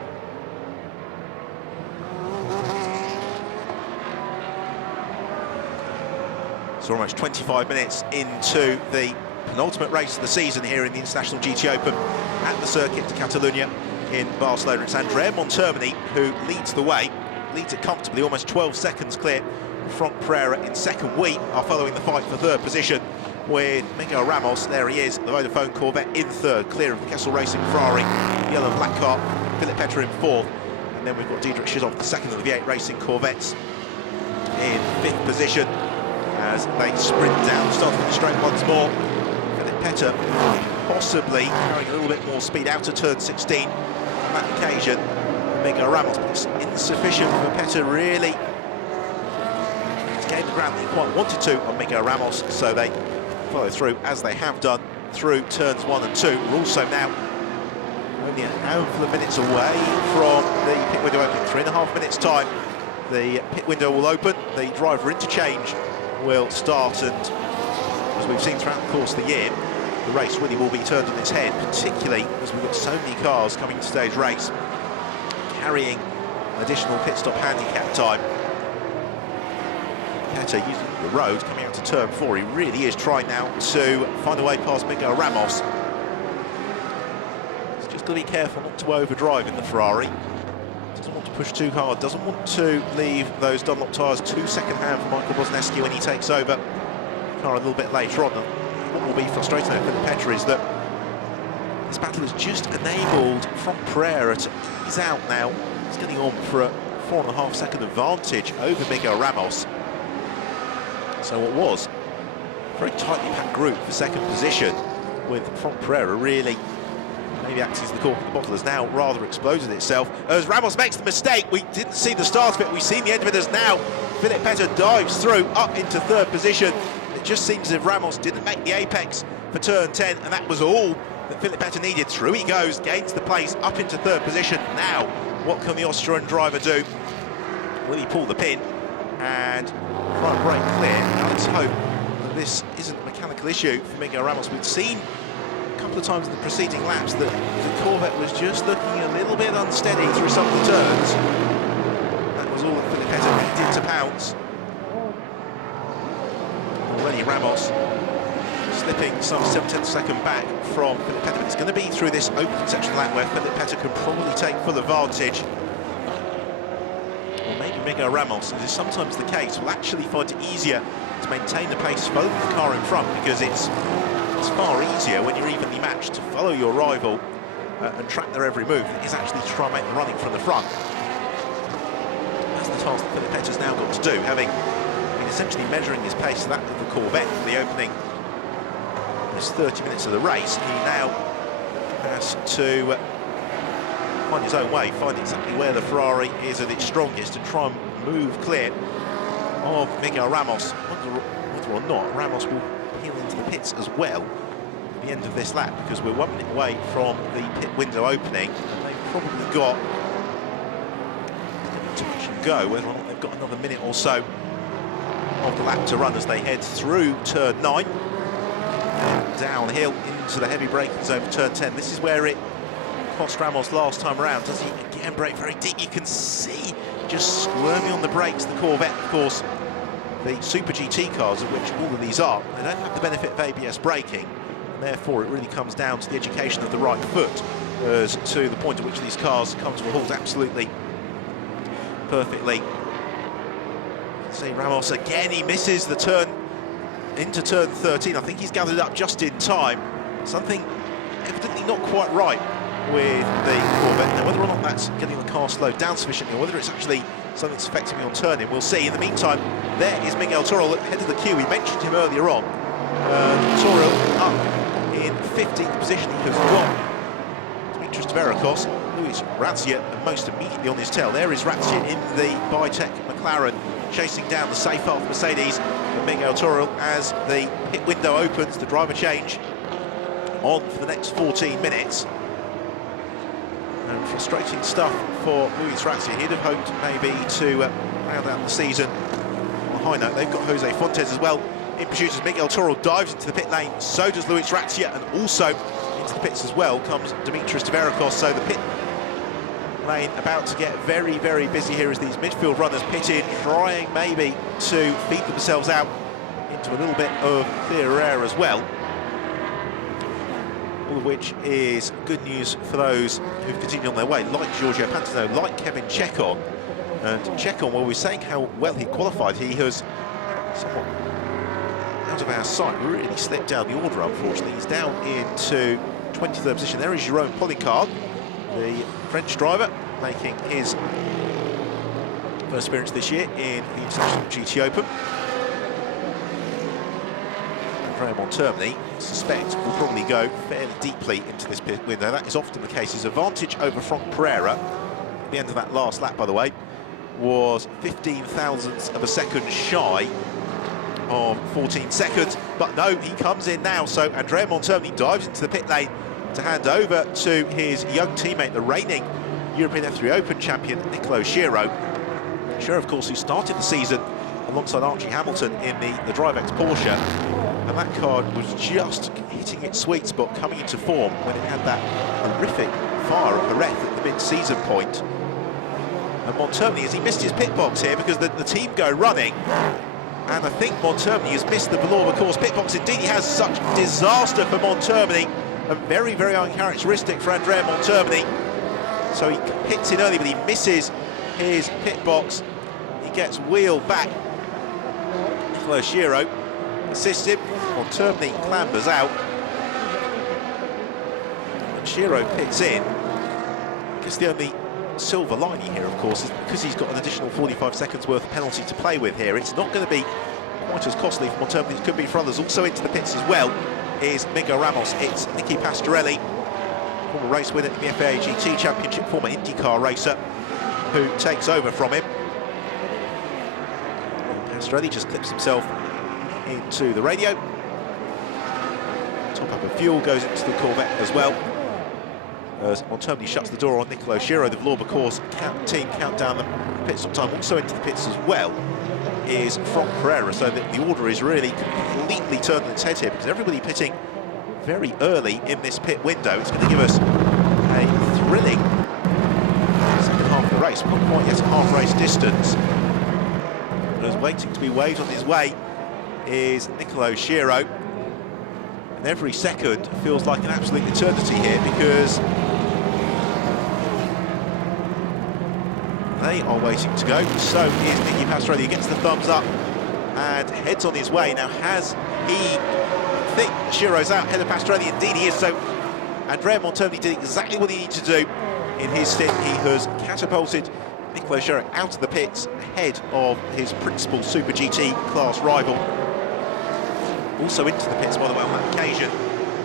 So almost 25 minutes into the penultimate race of the season here in the International GT Open at the Circuit de Catalunya in Barcelona. It's Andrea Montermini who leads the way, leads it comfortably, almost 12 seconds clear from Pereira in second. We are following the fight for third position with Miguel Ramos, there he is, the Vodafone Corvette in third, clear of the Kessel Racing Ferrari, yellow and black car, Philippe Petter in fourth, and then we've got Diedrich Schitthoff, the second of the V8 Racing Corvettes, in fifth position as they sprint down the start of the straight once more. Philippe Petter possibly carrying a little bit more speed out of turn 16 on that occasion. Miguel Ramos, but it's insufficient for Petter really to gain the ground that he quite wanted to on Miguel Ramos, so they follow through as they have done through turns 1 and 2. We're also now only a handful of minutes away from the pit window opening. 3.5 minutes time the pit window will open, the driver interchange will start, and as we've seen throughout the course of the year, the race really will be turned on its head, particularly as we've got so many cars coming to today's race carrying additional pit stop handicap time. Petter using the road coming out to turn 4. He really is trying now to find a way past Miguel Ramos. He's just got to be careful not to overdrive in the Ferrari. Doesn't want to push too hard, doesn't want to leave those Dunlop tyres too second-hand for Michael Bosneski when he takes over the car a little bit later on. And what will be frustrating though for Philippe Petter is that this battle has just enabled from Pereira to ease out now. He's getting on for a 4.5 second advantage over Miguel Ramos. So what was a very tightly packed group for second position, with from Pereira really maybe acting as the cork in the bottle, has now rather exploded itself. As Ramos makes the mistake, we didn't see the start of it, we've seen the end of it as now Philippe Petter dives through up into third position. It just seems as if Ramos didn't make the apex for turn 10, and that was all that Philippe Petter needed. Through he goes, gains the place up into third position. Now, what can the Austrian driver do? Will he pull the pin and try and break clear? Now let's hope that this isn't a mechanical issue for Miguel Ramos. We've seen a couple of times in the preceding laps that the Corvette was just looking a little bit unsteady through some of the turns. That was all that Philippe Petter needed to pounce. Already Ramos slipping some 0.7 of a second back from Philippe Petter, but it's going to be through this open section of lap where Philippe Petter can probably take full advantage. Or maybe Miguel Ramos, as is sometimes the case, will actually find it easier to maintain the pace following the car in front, because it's far easier when you're evenly matched to follow your rival and track their every move. It is actually to try and make the running from the front. That's the task that Philippe Petter's now got to do, having been essentially measuring his pace to that of the Corvette for the opening 30 minutes of the race. He now has to find his own way, find exactly where the Ferrari is at its strongest, and try and move clear of Miguel Ramos. Whether or not Ramos will peel into the pits as well at the end of this lap, because we're 1 minute away from the pit window opening, and they've probably got to touch and go. Whether or not they've got another minute or so of the lap to run as they head through turn 9. Downhill into the heavy braking zone for turn 10. This is where it cost Ramos last time around. Does he again brake very deep? You can see just squirming on the brakes. The Corvette, of course, the Super GT cars, of which all of these are, they don't have the benefit of ABS braking, and therefore it really comes down to the education of the right foot as to the point at which these cars come to a halt absolutely perfectly. See Ramos again, he misses the turn into turn 13. I think he's gathered up just in time. Something evidently not quite right with the Corvette. Now, whether or not that's getting the car slowed down sufficiently, or whether it's actually something that's affecting me on turning, we'll see. In the meantime, there is Miguel Toro at the head of the queue. We mentioned him earlier on. Toro up in 15th position. He has got Dimitris Tverakos, Luis Razia, and most immediately on his tail. There is Razia in the Bitech McLaren, chasing down the safe half Mercedes. And Miguel Toro, as the pit window opens, the driver change on for the next 14 minutes. And frustrating stuff for Luis Razia. He'd have hoped maybe to round out the season on a high note. They've got Jose Fontes as well in pursuit as Miguel Toro dives into the pit lane. So does Luis Razia, and also into the pits as well comes Dimitris Tverakos. So the pit lane about to get very, very busy here as these midfield runners pit in, trying maybe to feed themselves out into a little bit of clearer air as well. All of which is good news for those who've continued on their way, like Giorgio Pantano, like Kevin Chekon. And Chekon, well, we're saying how well he qualified. He has somewhat out of our sight, really slipped down the order, unfortunately. He's down into 23rd position. There is Jérôme Policard, the French driver, making his first appearance this year in the International GT Open. Andrea Montermini, I suspect, will probably go fairly deeply into this pit window. That is often the case. His advantage over Franck Pereira, at the end of that last lap, by the way, was 15 thousandths of a second shy of 14 seconds. But no, he comes in now, so Andrea Montermini dives into the pit lane to hand over to his young teammate, the reigning European F3 Open champion, Nicolo Schiro. Schiro, of course, who started the season alongside Archie Hamilton in the DriveX Porsche, and that car was just hitting its sweet spot, coming into form when it had that horrific fire at Jerez at the mid-season point. And Montermini, has he missed his pit box here because the team go running, and I think Montermini has missed the Villorba course pit box. Indeed, he has. Such disaster for Montermini, and very, very uncharacteristic for Andrea Montermini. So he pits in early, but he misses his pit box. He gets wheeled back. Nicolo Schiro assists him. Montermini clambers out. And Schiro pits in. I guess the only silver lining here, of course, is because he's got an additional 45 seconds worth of penalty to play with here. It's not going to be quite as costly for Montermini as it could be for others. Also into the pits as well is Miguel Ramos. It's Nicky Pastorelli, former race winner in the FIA GT Championship, former IndyCar racer, who takes over from him. And Pastorelli just clips himself into the radio. Top up of fuel goes into the Corvette as well, as Montermini shuts the door on Nicolo Schiro. The Villorba course team count down the pit stop time. Also into the pits as well is Franck Pereira, so that the order is really completely turned on its head here, because everybody pitting very early in this pit window. It's going to give us a thrilling second half of the race. Not quite yet a half race distance. But waiting to be waved on his way is Nicolo Schiro. And every second feels like an absolute eternity here, because they are waiting to go. So is Nicky Pastorelli. He gets the thumbs up and heads on his way. Now, has he think Schiro's out ahead of Pastorelli? Indeed he is. So Andrea Montermini did exactly what he needed to do in his stint. He has catapulted Nicolo Schiro out of the pits ahead of his principal Super GT class rival. Also into the pits, by the way, on that occasion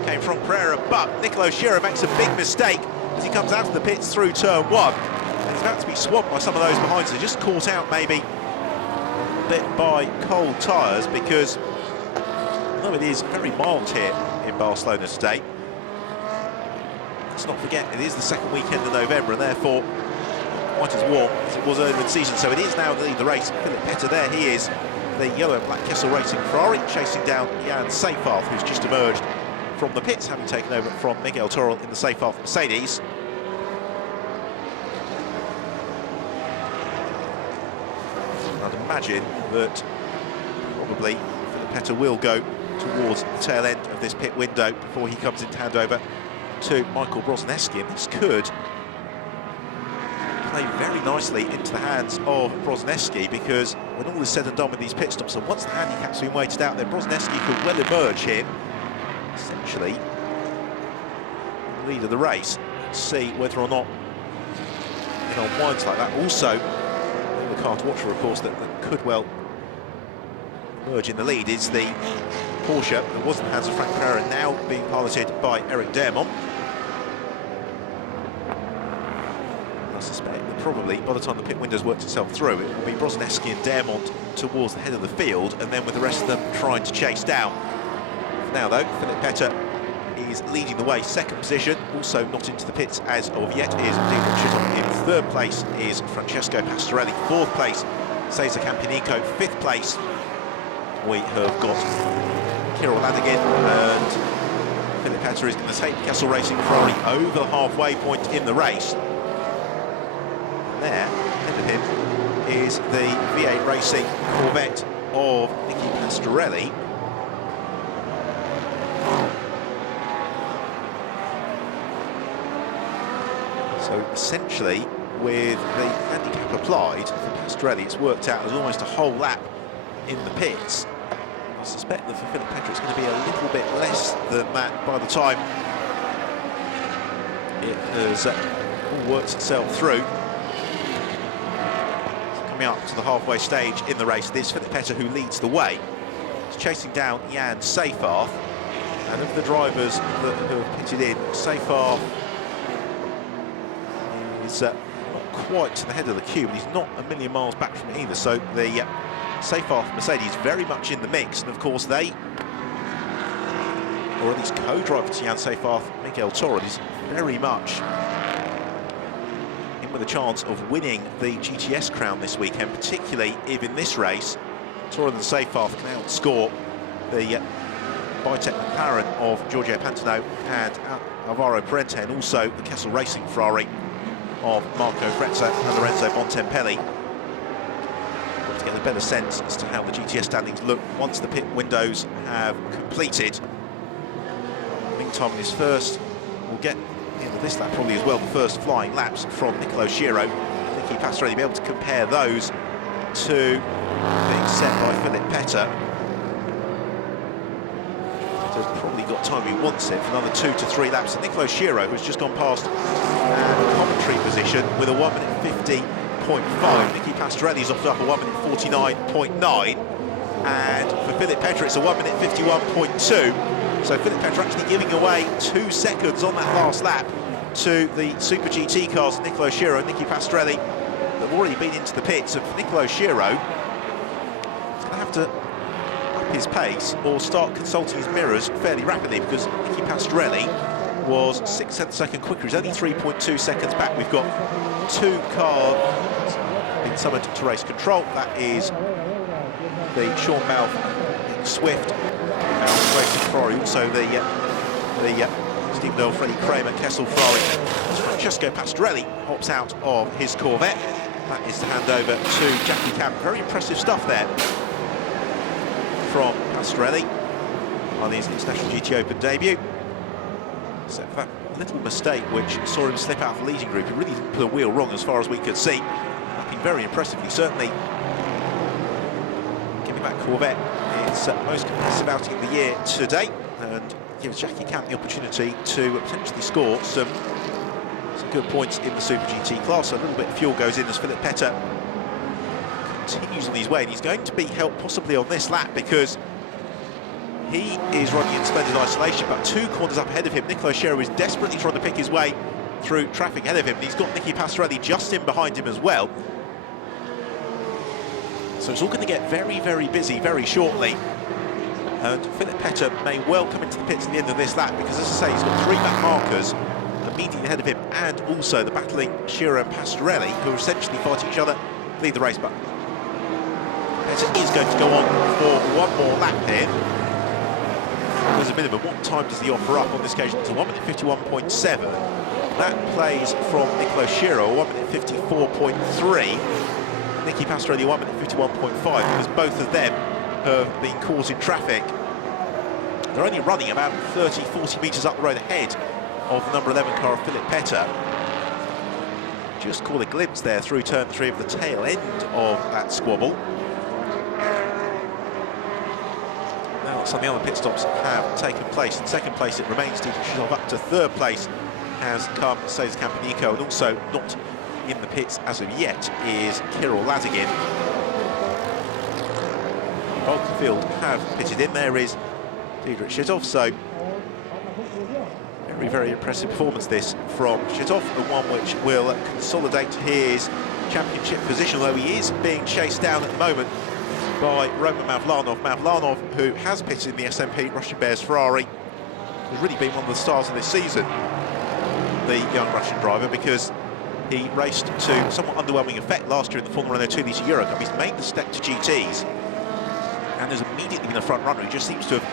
came from Pereira, but Nicolo Schiro makes a big mistake as he comes out of the pits through turn one. And he's about to be swamped by some of those behind, so just caught out maybe a bit by cold tyres, because although it is very mild here in Barcelona today, let's not forget it is the second weekend of November, and therefore not quite as warm as it was earlier in the season. So it is now the lead the race. Philip Petter, there he is, the yellow and black Kessel Racing Ferrari, chasing down Jan Seyfarth, who's just emerged from the pits, having taken over from Miguel Toro in the Seyfarth Mercedes. I'd imagine that probably Philip Petter will go towards the tail end of this pit window before he comes in to hand over to Michael Brozneski, and this could play very nicely into the hands of Brozneski, because when all is said and done with these pit stops, and once the handicap's been weighted out, then Brozneski could well emerge here, essentially in the lead of the race. Let's see whether or not it unwinds like that. Also, the car to watch for, of course, that could well emerge in the lead is the Porsche that was in the hands of Frank Pereira, now being piloted by Eric Dermont. I suspect that probably by the time the pit window's worked itself through, it will be Brozneski and Dermont towards the head of the field, and then with the rest of them trying to chase down. For now, though, Philip Petter is leading the way, second position, also not into the pits as of yet is Dean Richard. In third place is Francesco Pastorelli, fourth place Cesar Campinico, fifth place we have got Kirill Ladigan, and Philip Petter is going to take the Kessel Racing Ferrari over the halfway point in the race. And there, ahead of him, is the V8 Racing Corvette of Nicky Pastorelli. So essentially, with the handicap applied for Pastorelli, it's worked out as almost a whole lap in the pits. I suspect that for Philip Petter it's going to be a little bit less than that by the time it has all worked itself through. Coming up to the halfway stage in the race, this Philip Petter who leads the way. He's chasing down Jan Seyfarth, and of the drivers that have pitted in, Seyfarth is not quite to the head of the queue, but he's not a million miles back from it either, so the Seyfarth Mercedes very much in the mix, and of course they, or at least co-driver to Jan Seyfarth, Miguel Torres, is very much in with a chance of winning the GTS crown this weekend, particularly if in this race Torres and Seyfarth can outscore the Bitec McLaren of Giorgio Pantano and Alvaro Parente, and also the Kessel Racing Ferrari of Marco Frezza and Lorenzo Bontempelli. To get a better sense as to how the GTS standings look once the pit windows have completed. Meantime, in his first, we'll get into this lap probably as well, the first flying laps from Nicolo Schiro. Nicky Pastorelli will be able to compare those to being set by Philip Petter. Petter's probably got time if he wants it for another 2 to 3 laps. And Nicolo Schiro, who's just gone past commentary position with a 1:50.5. Nicky Pastorelli's offered up a 1:49.9, and for Philip Petter it's a 1:51.2. So Philip Petter actually giving away 2 seconds on that last lap to the Super GT cars, Nicolo Schiro and Nicky Pastorelli, that have already been into the pits. And for Nicolo Schiro, he's going to have to up his pace or start consulting his mirrors fairly rapidly, because Nicky Pastorelli was 6/10 of a second quicker. He's only 3.2 seconds back. We've got 2 cars being summoned to race control. That is the Sean Balfe Swift Racing Ferrari, also the Stephen Earl Freddie Kramer Kessel Ferrari. Francesco Pastorelli hops out of his Corvette. That is to hand over to Jackie Camp. Very impressive stuff there from Pastorelli on his International GT Open debut. Except for that little mistake which saw him slip out of the leading group. He really didn't put a wheel wrong as far as we could see. Lapping very impressively, certainly. Giving back Corvette its most competitive outing of the year to date, and gives Jackie Camp the opportunity to potentially score some good points in the Super GT class. So a little bit of fuel goes in as Philip Petter continues on his way, and he's going to be helped possibly on this lap because he is running in splendid isolation, but 2 corners up ahead of him. Nicolo Schiro is desperately trying to pick his way through traffic ahead of him, and he's got Nicky Pastorelli just in behind him as well. So it's all going to get very, very busy very shortly. And Philip Petter may well come into the pits at the end of this lap, because, as I say, he's got 3 back markers immediately ahead of him, and also the battling Schiro and Pastorelli, who are essentially fighting each other to lead the race. But Petter is going to go on for 1 more lap here. There's a minimum. What time does he offer up on this occasion? It's a 1:51.7. That plays from Nicolo Schiro, 1:54.3. Nicky Pastorelli, 1:51.5, because both of them have been causing traffic. They're only running about 30-40 metres up the road ahead of the number 11 car of Philip Petter. Just caught a glimpse there through turn 3 of the tail end of that squabble. Now some of the other pit stops have taken place. In second place it remains Dietrich Schützoff. Up to third place has come Cesar Campanico, and also not in the pits as of yet is Kirill Lazagin. Bulk of the field have pitted in. There is Dietrich Schützoff, so very impressive performance this from Schützoff, the one which will consolidate his championship position, although he is being chased down at the moment by Roman Mavlanov. Mavlanov, who has pitted in the SMP Russian Bears Ferrari, has really been one of the stars of this season, the young Russian driver, because he raced to somewhat underwhelming effect last year in the Formula Renault 2 Litre Euro Cup. He's made the step to GTs and has immediately been a front runner. He just seems to have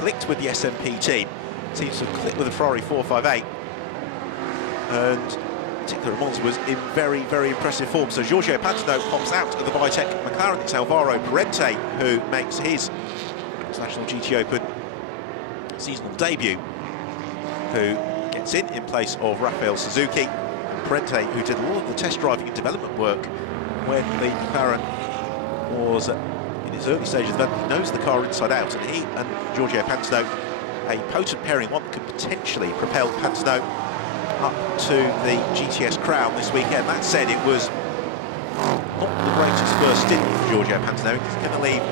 clicked with the SMP team, seems to have clicked with the Ferrari 458, and particularly Monza was in very impressive form. So Giorgio Pantano pops out of the Vitek McLaren. It's Alvaro Parente who makes his International GT Open seasonal debut, who gets in place of Rafael Suzuki. Parente, who did a lot of the test driving and development work when the McLaren was in its early stages of development. He knows the car inside out, and he and Giorgio Pantano, a potent pairing, one that could potentially propel Pantano up to the GTS crown this weekend. That said, it was not the greatest first stint for Giorgio Pantano. He's going to leave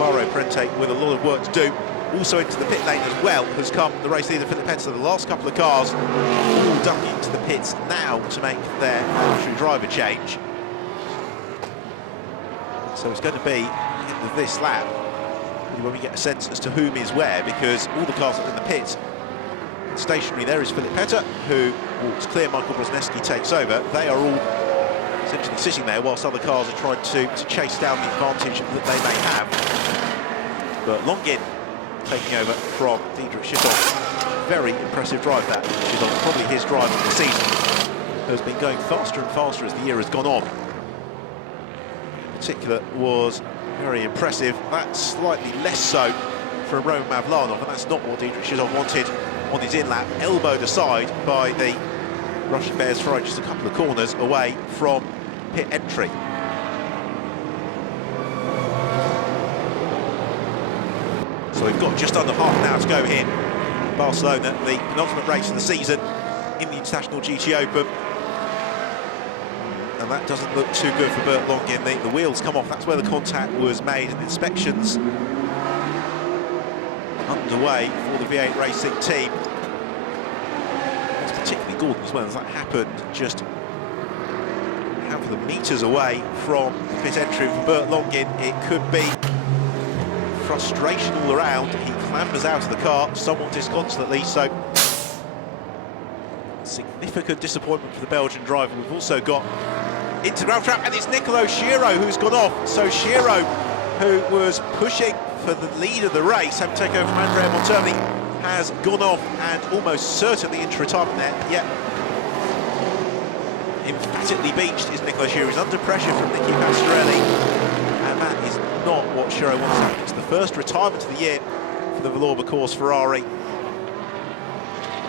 Alvaro Parente with a lot of work to do. Also into the pit lane as well has come the race leader Philip Petter. The last couple of cars all ducking into the pits now to make their factory driver change. So it's going to be in this lap when we get a sense as to whom is where, because all the cars that are in the pits stationary. There is Philip Petter, who walks clear. Michael Brzezinski takes over. They are all essentially sitting there whilst other cars are trying to chase down the advantage that they may have. But Longin taking over from Dietrich Schützoff. Very impressive drive that. Schützoff, probably his drive of the season, has been going faster and faster as the year has gone on. In particular was very impressive. That's slightly less so for Roman Mavlanov, and that's not what Dietrich Schützoff wanted on his in-lap, elbowed aside by the Russian Bears Ferrari just a couple of corners away from pit entry. So we've got just under half an hour to go here. Barcelona, the penultimate race of the season in the International GT Open. And that doesn't look too good for Bert Longin. The wheels come off. That's where the contact was made, and inspections underway for the V8 Racing team. It's particularly Gordon as well, as that happened just a handful of metres away from the pit entry for Bert Longin. It could be frustration all around. He clambers out of the car somewhat disconsolately, so significant disappointment for the Belgian driver. We've also got into the ground trap, and it's Nicolo Schiro who's gone off. So Schiro, who was pushing for the lead of the race, having taken over from Andrea Monterni, has gone off and almost certainly into retirement there. Yet emphatically beached is Nicolo Schiro. He's under pressure from Nicky Pastorelli, and that is not what Schiro wants to happen. It's the first retirement of the year for the Villorba course Ferrari,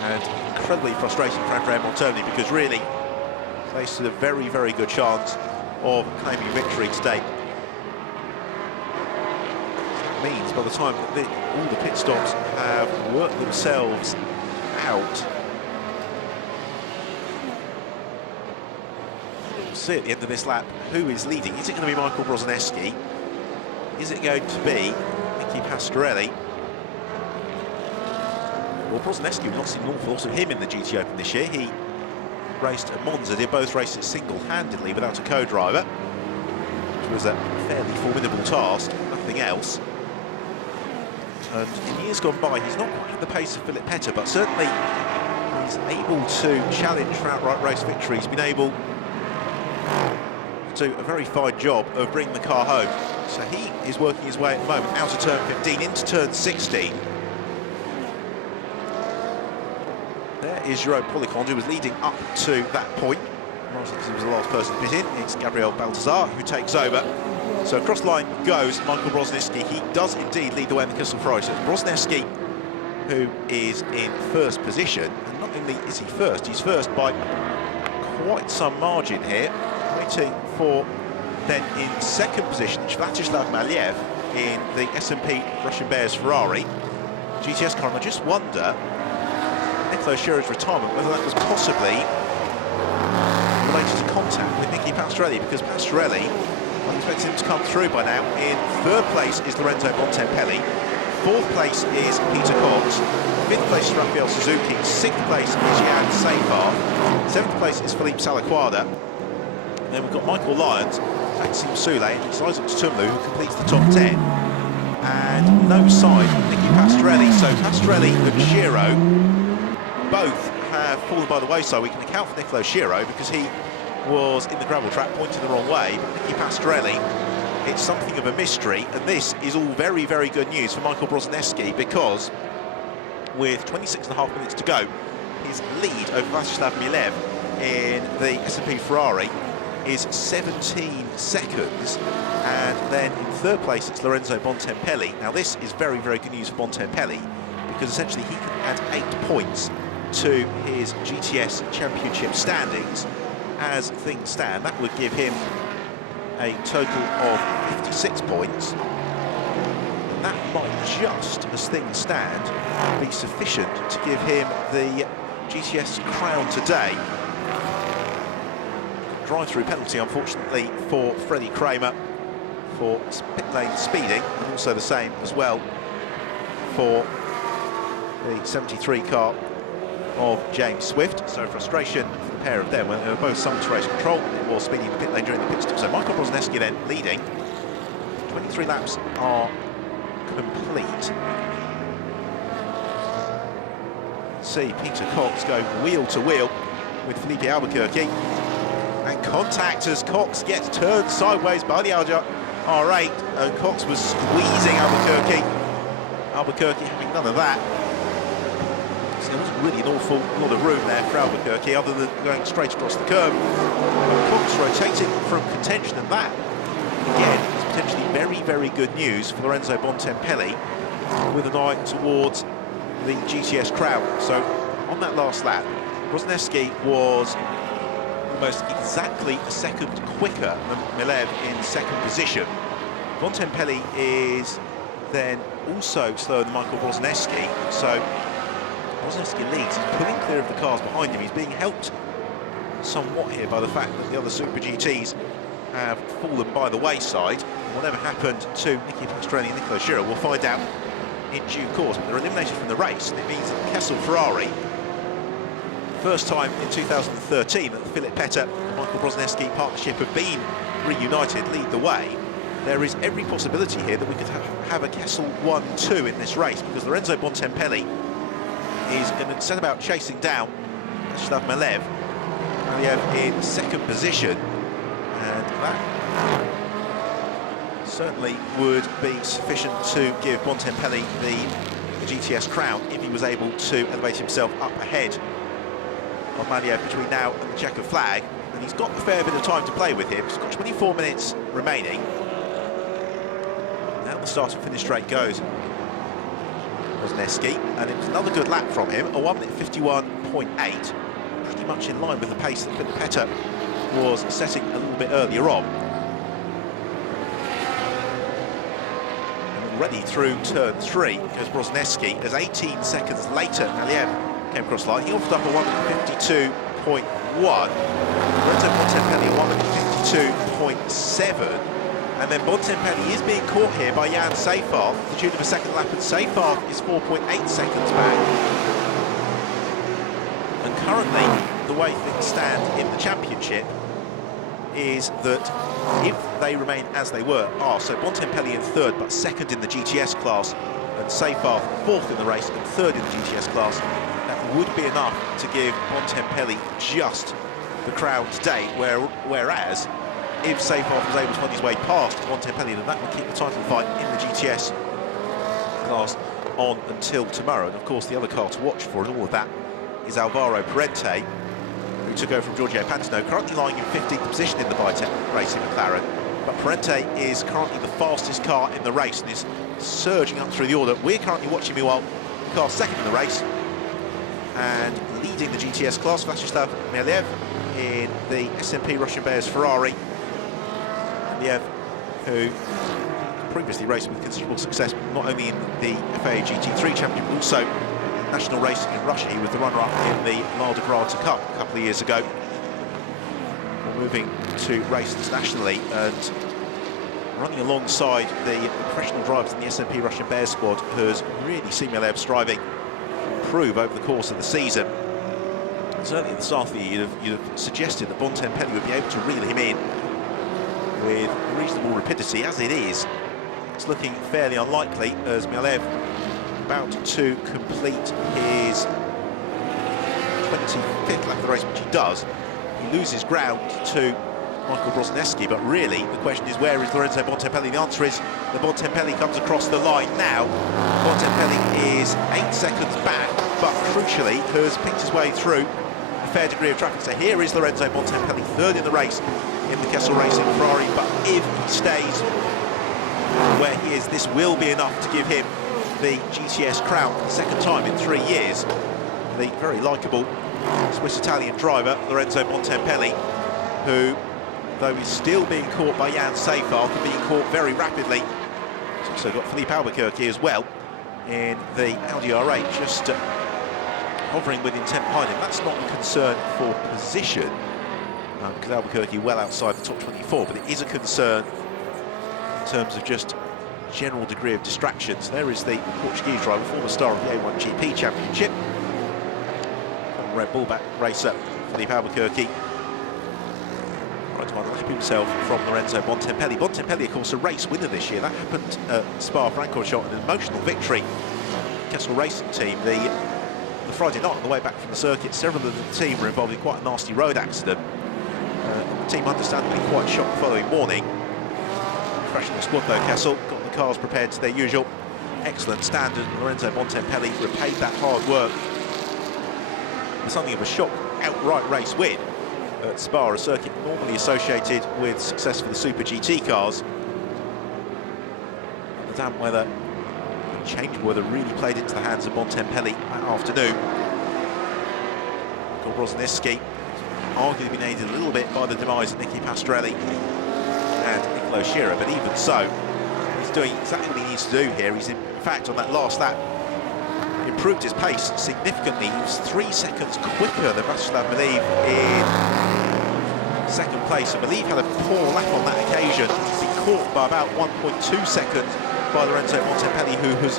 and incredibly frustrating for Andrea Monterni, because really faced a very good chance of claiming victory today. That means by the time that all the pit stops have worked themselves out, we'll see at the end of this lap who is leading. Is it going to be Michael Brzezinski? Is it going to be Nicky Pastorelli? Well, Brzezinski, we've not seen an awful lot of him in the GT Open this year. He raced at Monza, did both races single-handedly without a co-driver, which was a fairly formidable task, nothing else. And in years gone by, he's not quite at the pace of Philip Petter, but certainly he's able to challenge for outright race victory. He's been able to do a very fine job of bringing the car home. So he is working his way at the moment out of turn 15 into turn 16. There is Jerome Policon, who was leading up to that point. He was the last person to pit in. It's Gabriel Baltazar who takes over. So across line goes Michael Brozniewski. He does indeed lead the way in the Kissel Ferrari. So it's Brozniewski who is in first position. And not only is he first, he's first by quite some margin here. Waiting for then in second position, Svatoslav Maliev in the S&P Russian Bears Ferrari GTS car. And I just wonder, Nicola Schirer's retirement, whether that was possibly related to contact with Nicky Pastorelli, because Pastorelli, I expect him to come through by now. In third place is Lorenzo Bontempelli, fourth place is Peter Cox, fifth place is Rafael Suzuki, sixth place is Jan Seyfarth, seventh place is Philippe Salaquada. And then we've got Michael Lyons, Maxime Soulé and Isaac Tumlu, who completes the top 10. And no sign of Nicky Pastorelli. So Pastorelli and Schiro both have fallen by the wayside. We can account for Nicolo Schiro because he was in the gravel trap pointing the wrong way. But Nicky Pastorelli, it's something of a mystery. And this is all very, very good news for Michael Brozniewski, because with 26.5 minutes to go, his lead over Václav Milev in the S&P Ferrari is 17 seconds, and then in third place it's Lorenzo Bontempelli. Now this is very, very good news for Bontempelli, because essentially he can add 8 points to his GTS Championship standings. As things stand, that would give him a total of 56 points. And that might just, as things stand, be sufficient to give him the GTS crown today. Drive-through penalty, unfortunately, for Freddie Kramer for pit lane speeding, and also the same as well for the 73 car of James Swift. So frustration for the pair of them when they were both summoned to race control or speeding in the pit lane during the pit stop. So Michael Brozniewski then leading. 23 laps are complete. See Peter Cox go wheel to wheel with Felipe Albuquerque. And contact as Cox gets turned sideways by the R8, and Cox was squeezing Albuquerque. Albuquerque having none of that. So there wasn't really an awful lot of room there for Albuquerque, other than going straight across the curb. But Cox rotating from contention, and that, again, is potentially very, very good news for Lorenzo Bontempelli, with an eye towards the GTS crown. So on that last lap, Brozniewski was almost exactly a second quicker than Milev in second position. Bontempelli is then also slower than Michael Brozniewski, so Brozniewski leads. He's pulling clear of the cars behind him. He's being helped somewhat here by the fact that the other Super GTs have fallen by the wayside. Whatever happened to Nicky Pastorelli and Nicolo Schiro, we'll find out in due course, but they're eliminated from the race, and it means that the Kessel Ferrari, first time in 2013 that the Philip Petter and Michael Brozniewski partnership have been reunited, lead the way. There is every possibility here that we could have a Kessel 1-2 in this race, because Lorenzo Bontempelli is going to set about chasing down Václav Milev. Maliev in second position, and that certainly would be sufficient to give Bontempelli the GTS crown if he was able to elevate himself up ahead of Maliev between now and the checkered flag. And he's got a fair bit of time to play with here. He's got 24 minutes remaining. Now the start and finish straight goes Brozniewski, and it was another good lap from him, a 1:51.8, pretty much in line with the pace that Philip Petter was setting a little bit earlier on. And already through turn 3 goes Brozniewski, as 18 seconds later Maliev came across the line. He offered up a 1:52.1. Lorenzo Bontempelli a 1:52.7. And then Bontempelli is being caught here by Jan Seyfarth, the tune of a second lap, and Seyfarth is 4.8 seconds back. And currently, the way things stand in the championship is that if they remain as they were, so Bontempelli in third, but second in the GTS class, and Seyfarth fourth in the race and third in the GTS class, that would be enough to give Bontempelli just the crown today, whereas if Seyfarth was able to find his way past Bontempelli, then that would keep the title fight in the GTS class on until tomorrow. And of course the other car to watch for in all of that is Alvaro Parente, who took over from Giorgio Pantano, currently lying in 15th position in the Bitek Racing McLaren. but Parente is currently the fastest car in the race and is surging up through the order. We're currently watching, meanwhile, the car second in the race and leading the GTS class, Vladislav Miliev in the SMP Russian Bears Ferrari. Miliev, who previously raced with considerable success, not only in the FIA GT3 Championship, but also national racing in Russia. He was the runner-up in the Lada Grata Cup a couple of years ago. We're moving to race internationally and running alongside the professional drivers in the SMP Russian Bears squad, who has really seen Milev striving to improve over the course of the season. And certainly at the start of the year, you'd have suggested that Bontempelli would be able to reel him in with reasonable rapidity. As it is, it's looking fairly unlikely, as Milev about to complete his 25th lap of the race, which he does. He loses ground to Michael Brozhneski, but really the question is, where is Lorenzo Bontempelli? The answer is that Bontempelli comes across the line now. Bontempelli is 8 seconds back, but crucially has picked his way through a fair degree of traffic. So here is Lorenzo Bontempelli, third in the race in the Kessel Racing Ferrari, but if he stays where he is, this will be enough to give him the GTS crown for the second time in 3 years. The very likeable Swiss-Italian driver, Lorenzo Bontempelli, who, though he's still being caught by Jan Seyfarth and being caught very rapidly, he's also got Philippe Albuquerque as well in the Audi R8, just hovering with intent behind him. That's not a concern for position, because Albuquerque well outside the top 24, but it is a concern in terms of just general degree of distractions. There is the Portuguese driver, former star of the A1 GP Championship, Red Bull back racer Philippe Albuquerque, trying to unlap himself from Lorenzo Bontempelli. Bontempelli, of course, a race winner this year. That happened at Spa-Francorchamps, an emotional victory. Kessel Racing team, the Friday night on the way back from the circuit, several of the team were involved in quite a nasty road accident. The team understandably quite shocked the following morning. Professional squad though, Kessel, got the cars prepared to their usual excellent standard. Lorenzo Bontempelli repaid that hard work. Something of a shock outright race win at Spa, a circuit normally associated with success for the Super GT cars. The damp weather and changing weather really played into the hands of Bontempelli that afternoon. Brozhneski arguably been aided a little bit by the demise of Nicky Pastrelli and Niccolo Scherer, but even so, he's doing exactly what he needs to do here. He's in fact on that last lap improved his pace significantly. He was 3 seconds quicker than Vladislav Miliev in second place. And Miliev had a poor lap on that occasion. He's been caught by about 1.2 seconds by Lorenzo Bontempelli, who has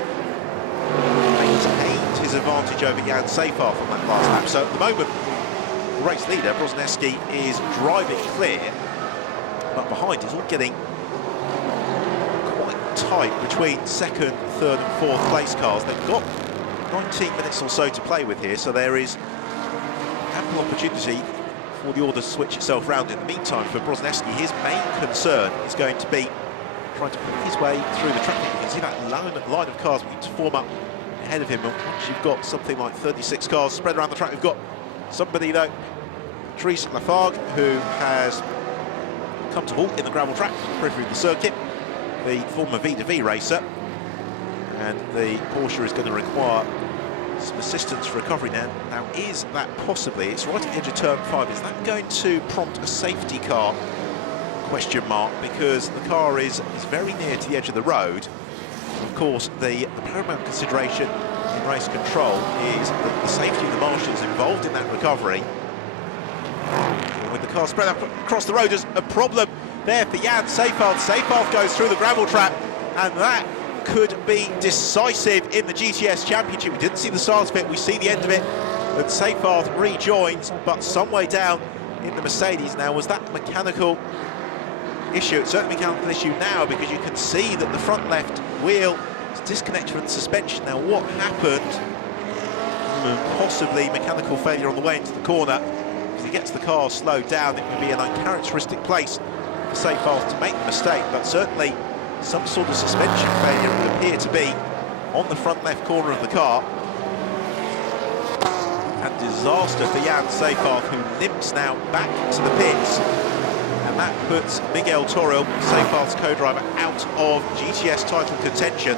maintained his advantage over Jan Seyfarth on that last lap. So at the moment, the race leader, Brozhneski, is driving clear, but behind is all getting quite tight between second, third and fourth place cars. They've got 19 minutes or so to play with here, so there is ample opportunity for the order to switch itself round. In the meantime, for Brozhneski, his main concern is going to be trying to put his way through the traffic. You can see that line of cars beginning to form up ahead of him. And once you've got something like 36 cars spread around the track, we've got somebody, though, Patrice Lafargue, who has come to halt in the gravel track, periphery of the circuit, the former V2V racer. And the Porsche is going to require some assistance for recovery now. Now, is that possibly, it's right at the edge of turn 5, is that going to prompt a safety car? Question mark, because the car is very near to the edge of the road. Of course, the paramount consideration in race control is the safety of the marshals involved in that recovery. And with the car spread out across the road, there's a problem there for Jan Seyfarth. Seyfarth goes through the gravel trap, and that could be decisive in the GTS Championship. We didn't see the start of it, we see the end of it, and Seyfarth rejoins, but some way down in the Mercedes. Now, was that a mechanical issue? It's certainly a mechanical issue now, because you can see that the front left wheel is disconnected from the suspension. Now, what happened? Possibly mechanical failure on the way into the corner. As he gets the car slowed down, it would be an uncharacteristic place for Seyfarth to make the mistake, but certainly some sort of suspension failure would appear to be on the front left corner of the car. And disaster for Jan Seyfarth, who limps now back to the pits. and that puts Miguel Toril, Seyfarth's co-driver, out of GTS title contention.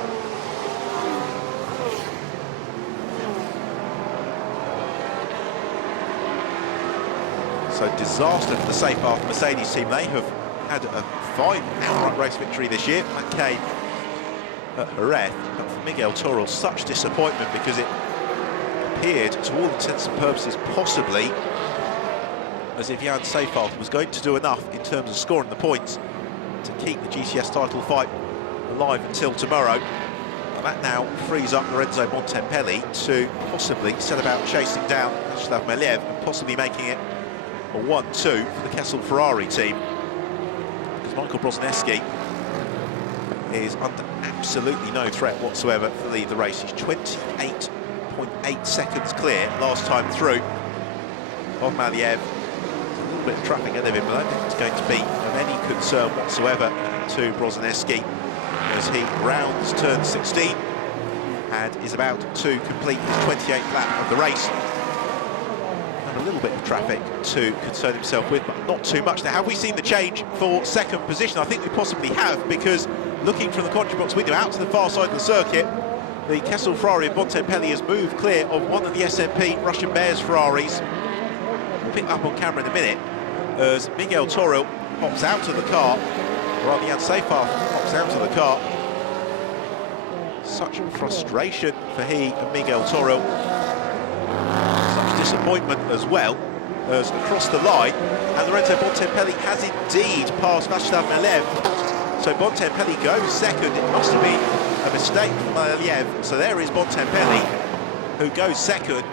So disaster for the Seyfarth Mercedes team. They have had a fine outright race victory this year. That came at Jerez, but for Miguel Toril, such disappointment, because it appeared, to all intents and purposes, possibly as if Jan Seyfarth was going to do enough in terms of scoring the points to keep the GTS title fight alive until tomorrow. And that now frees up Lorenzo Bontempelli to possibly set about chasing down Václav Meliev and possibly making it a 1-2 for the Kessel Ferrari team, because Michael Brozneski is under absolutely no threat whatsoever to lead the race. He's 28.8 seconds clear last time through of Maliev. A little bit of traffic ahead of him, but I don't think it's going to be of any concern whatsoever to Brozneski as he rounds turn 16 and is about to complete his 28th lap of the race. A little bit of traffic to concern himself with, but not too much. Now, have we seen the change for second position? I think we possibly have, because looking from the commentary box window out to the far side of the circuit, the Kessel Ferrari of Bontempelli has moved clear of one of the SMP Russian Bears Ferraris. We'll pick up on camera in a minute as Miguel Toril pops out of the car, or rather Jan Seyfarth pops out of the car. Such frustration for he and Miguel Toril. Disappointment as well, as across the line, and Lorenzo Bontempelli has indeed passed Václav Meliev. So Bontempelli goes second. It must have been a mistake from Meliev. So there is Bontempelli, who goes second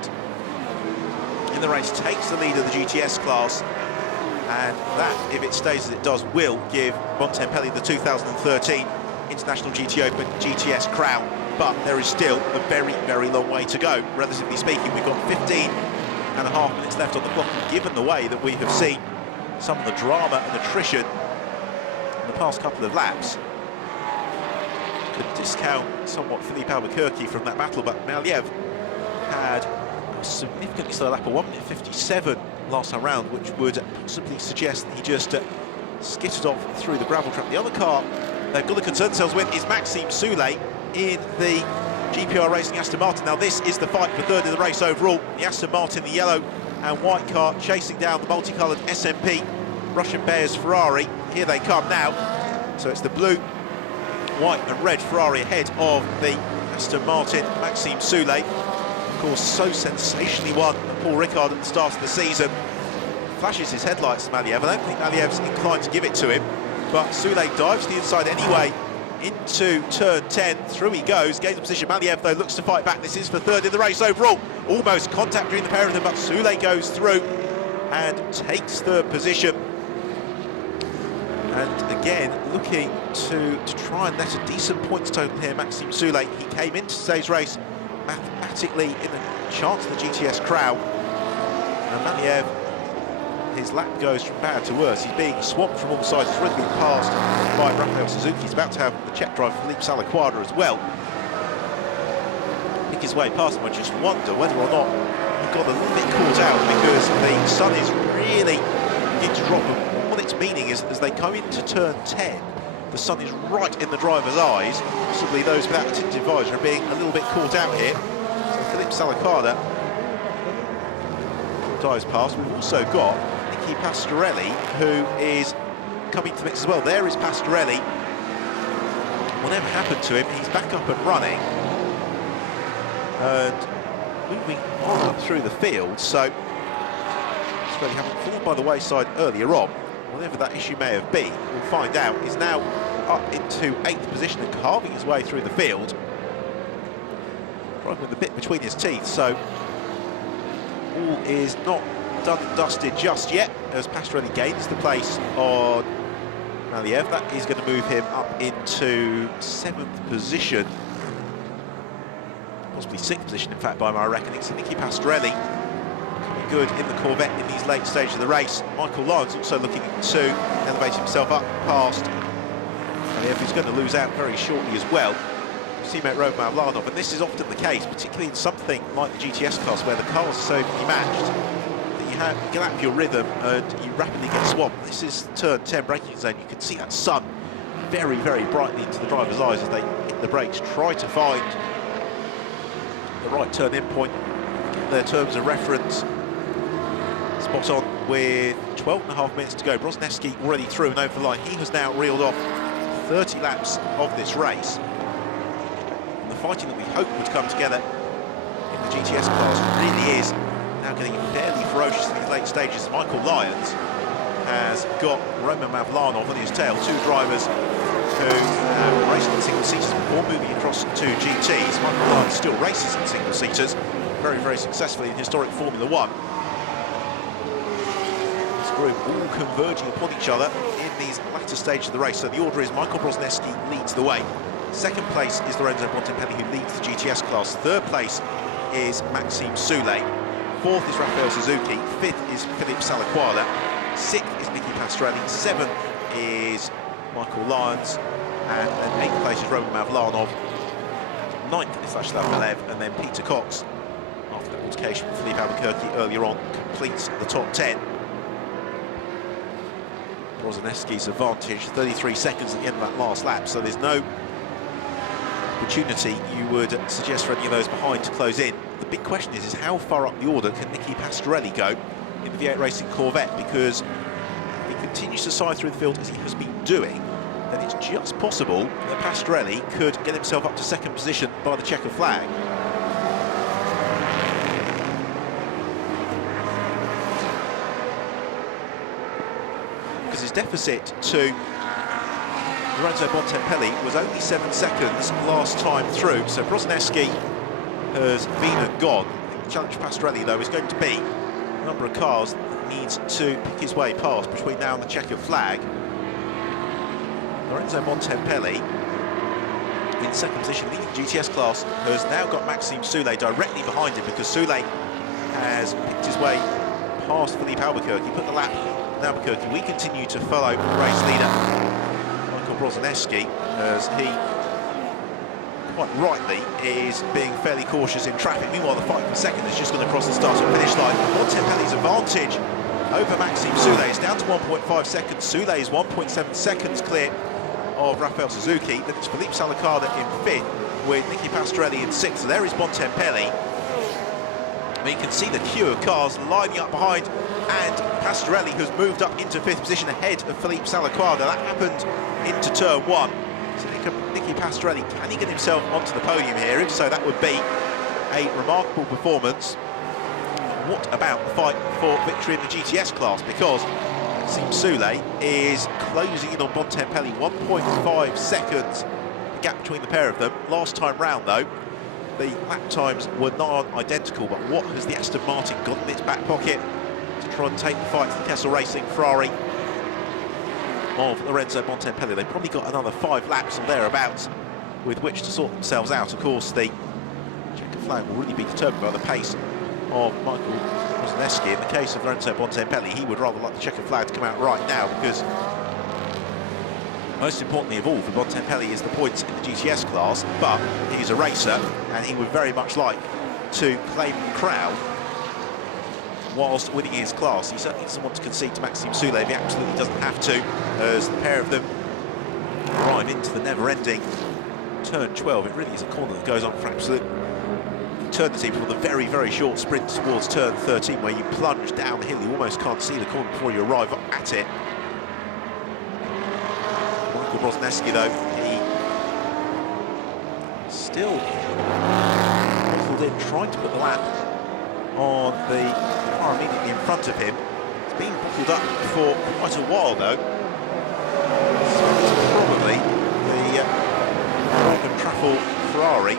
in the race, takes the lead of the GTS class, and that, if it stays as it does, will give Bontempelli the 2013 International GT Open GTS crown. But there is still a very, very long way to go. Relatively speaking, we've got 15.5 minutes left on the clock, and given the way that we have seen some of the drama and attrition in the past couple of laps, could discount somewhat Philippe Albuquerque from that battle, but Maliev had a significantly slow lap of 1:57 last time round, which would possibly suggest that he just skittered off through the gravel trap. The other car they've got to concern themselves with is Maxime Soulé in the GPR Racing Aston Martin. Now this is the fight for third in the race overall. The Aston Martin, the yellow and white car, chasing down the multicoloured SMP Russian Bears Ferrari. Here they come now. So it's the blue, white and red Ferrari ahead of the Aston Martin, Maxime Soulé. Of course, so sensationally won Paul Ricard at the start of the season. Flashes his headlights to Maliev. I don't think Maliev's inclined to give it to him, but Soulé dives to the inside anyway into turn 10, through he goes, gains a position. Maliev, though, looks to fight back. This is for third in the race overall. Almost contact between the pair of them, but Soulé goes through and takes third position. And again, looking to try and net a decent points total here, Maxime Soulé. He came into today's race mathematically in a chance of the GTS crown. And Maliev, his lap goes from bad to worse. He's being swamped from all sides. He's really been passed by Rafael Suzuki. He's about to have the Czech driver Philippe Salaquada as well pick his way past him. I just wonder whether or not he got a little bit caught out, because the sun is really beginning to drop. And what it's meaning is, as they come into turn 10, the sun is right in the driver's eyes. Possibly those without a tinted visor are being a little bit caught out here. So Philippe Salaquada dives past. We've also got Pastorelli, who is coming to the mix as well. There is Pastorelli. Whatever happened to him, he's back up and running and moving on up through the field. So Pastorelli, having fallen by the wayside earlier on, whatever that issue may have been, we'll find out, is now up into 8th position and carving his way through the field, driving with a bit between his teeth. So all is not done and dusted just yet, as Pastorelli gains the place on Maliev. That is going to move him up into 7th position, possibly 6th position, in fact, by my reckoning. So Nicky Pastorelli coming good in the Corvette in these late stages of the race. Michael Lyons also looking to elevate himself up past Maliev, who's going to lose out very shortly as well. Teammate Roman Mavlanov, and this is often the case, particularly in something like the GTS class, where the cars are so evenly matched, that you get out of your rhythm and you rapidly get swamped. This is turn 10 braking zone. You can see that sun very, very brightly into the driver's eyes as they hit the brakes, try to find the right turn-in point, get their terms of reference spot on with 12.5 minutes to go. Brozneski already through and over the line. He has now reeled off 30 laps of this race. And the fighting that we hoped would come together in the GTS class really is now getting fairly ferocious in these late stages. Michael Lyons has got Roman Mavlanov on his tail, two drivers who have raced in single seaters before moving across to GTs. Michael Lyons still races in single seaters very, very successfully in historic Formula One. This group all converging upon each other in these latter stages of the race. So the order is Michael Brozneski leads the way. Second place is Lorenzo Bontempelli, who leads the GTS class. Third place is Maxime Soulé. Fourth is Rafael Suzuki. Fifth is Philippe Salaquada. Sixth is Nicky Pastorelli. Seventh is Michael Lyons. And eighth place is Roman Mavlanov. Ninth is Václav Malev. And then Peter Cox, after that altercation with Philippe Albuquerque earlier on, completes the top 10. Brozneski's advantage, 33 seconds at the end of that last lap, so there's no opportunity you would suggest for any of those behind to close in. The big question is how far up the order can Nicky Pastorelli go in the V8 Racing Corvette, because if he continues to side through the field as he has been doing, then it's just possible that Pastorelli could get himself up to second position by the checker flag. Because his deficit to Lorenzo Bontempelli was only 7 seconds last time through, so Brozneski has been and gone. The challenge for Pastorelli, though, is going to be a number of cars that needs to pick his way past between now and the checkered flag. Lorenzo Bontempelli in second position, leading the GTS class, has now got Maxime Soulé directly behind him, because Soulé has picked his way past Philippe Albuquerque, put the lap in Albuquerque. We continue to follow the race leader, Brozneski, as he quite rightly is being fairly cautious in traffic. Meanwhile, the fight for second is just going to cross the start and finish line. Bontempelli's advantage over Maxime Soulé is down to 1.5 seconds. Soulé is 1.7 seconds clear of Rafael Suzuki. Then it's Philippe Salaquada in fifth, with Nicky Pastorelli in sixth. So there is Bontempelli. You can see the queue of cars lining up behind, and Pastorelli has moved up into fifth position ahead of Philippe Salaquada. That happened into turn one. So Nicky Pastorelli, can he get himself onto the podium here? If so, that would be a remarkable performance. What about the fight for victory in the GTS class? Because Maxime Soulé is closing in on Bontempelli, 1.5 seconds, the gap between the pair of them. Last time round, though, the lap times were not identical, but what has the Aston Martin got in its back pocket to try and take the fight to the Kessel Racing Ferrari of Lorenzo Bontempelli? They've probably got another 5 laps or thereabouts with which to sort themselves out. Of course, the checker flag will really be determined by the pace of Michael Brozneski. In the case of Lorenzo Bontempelli, he would rather like the checker flag to come out right now, because most importantly of all for Bontempelli is the points in the GTS class, but he's a racer and he would very much like to claim the crown whilst winning his class. He certainly doesn't want to concede to Maxime Soulé if he absolutely doesn't have to, as the pair of them drive into the never-ending turn 12. It really is a corner that goes on for absolute eternity, for the very, very short sprint towards turn 13, where you plunge down the hill. You almost can't see the corner before you arrive at it. Michael Brozneski, though, he still bottled in, trying to put the lap on the car immediately in front of him. It's been bottled up for quite a while, though. So it's probably the Roman Truffle Ferrari,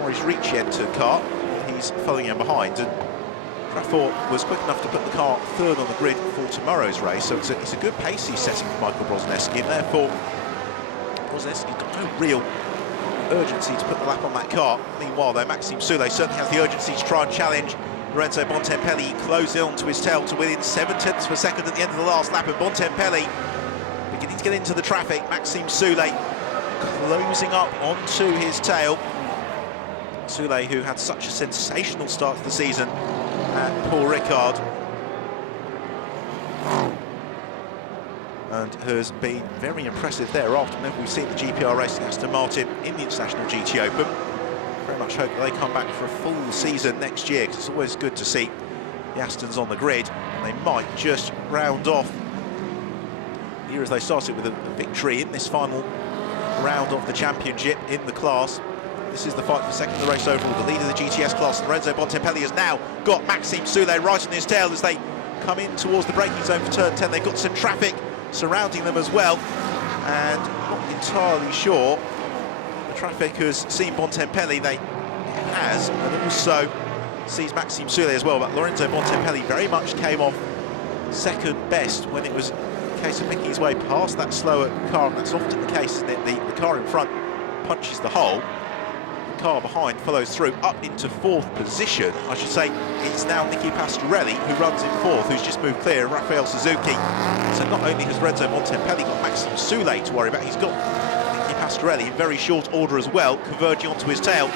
Maurice Ricci entered car. He's following him behind, and Truffle was quick enough to put the car third on the grid for tomorrow's race, so it's a good pace he's setting for Michael Brozneski, and therefore Brozneski's got no real urgency to put the lap on that car. Meanwhile, though, Maxime Soulé certainly has the urgency to try and challenge Lorenzo Bontempelli. He closed in onto his tail to within 7/10 of a second at the end of the last lap, and Bontempelli beginning to get into the traffic. Maxime Soulé closing up onto his tail. Soulé, who had such a sensational start to the season at Paul Ricard, and has been very impressive thereafter. Whenever we've seen the GPR Racing Aston Martin in the International GT Open, very much hope that they come back for a full season next year, because it's always good to see the Astons on the grid, and they might just round off the year as they started with a victory in this final round of the championship in the class. This is the fight for second in the race overall. The leader of the GTS class, Lorenzo Bontempelli, has now got Maxime Soulet right on his tail as they come in towards the braking zone for turn 10. They've got some traffic surrounding them as well, and not entirely sure the traffic has seen Bontempelli. It has, and also sees Maxime Soulet as well, but Lorenzo Bontempelli very much came off second best when it was a case of making his way past that slower car, and that's often the case, isn't it? The car in front punches the hole, the car behind follows through up into fourth position. I should say it's now Nicky Pastorelli who runs in fourth, who's just moved clear, Raphael Suzuki. So not only has Lorenzo Bontempelli got Maxime Soulet to worry about, he's got Nicky Pastorelli in very short order as well, converging onto his tail.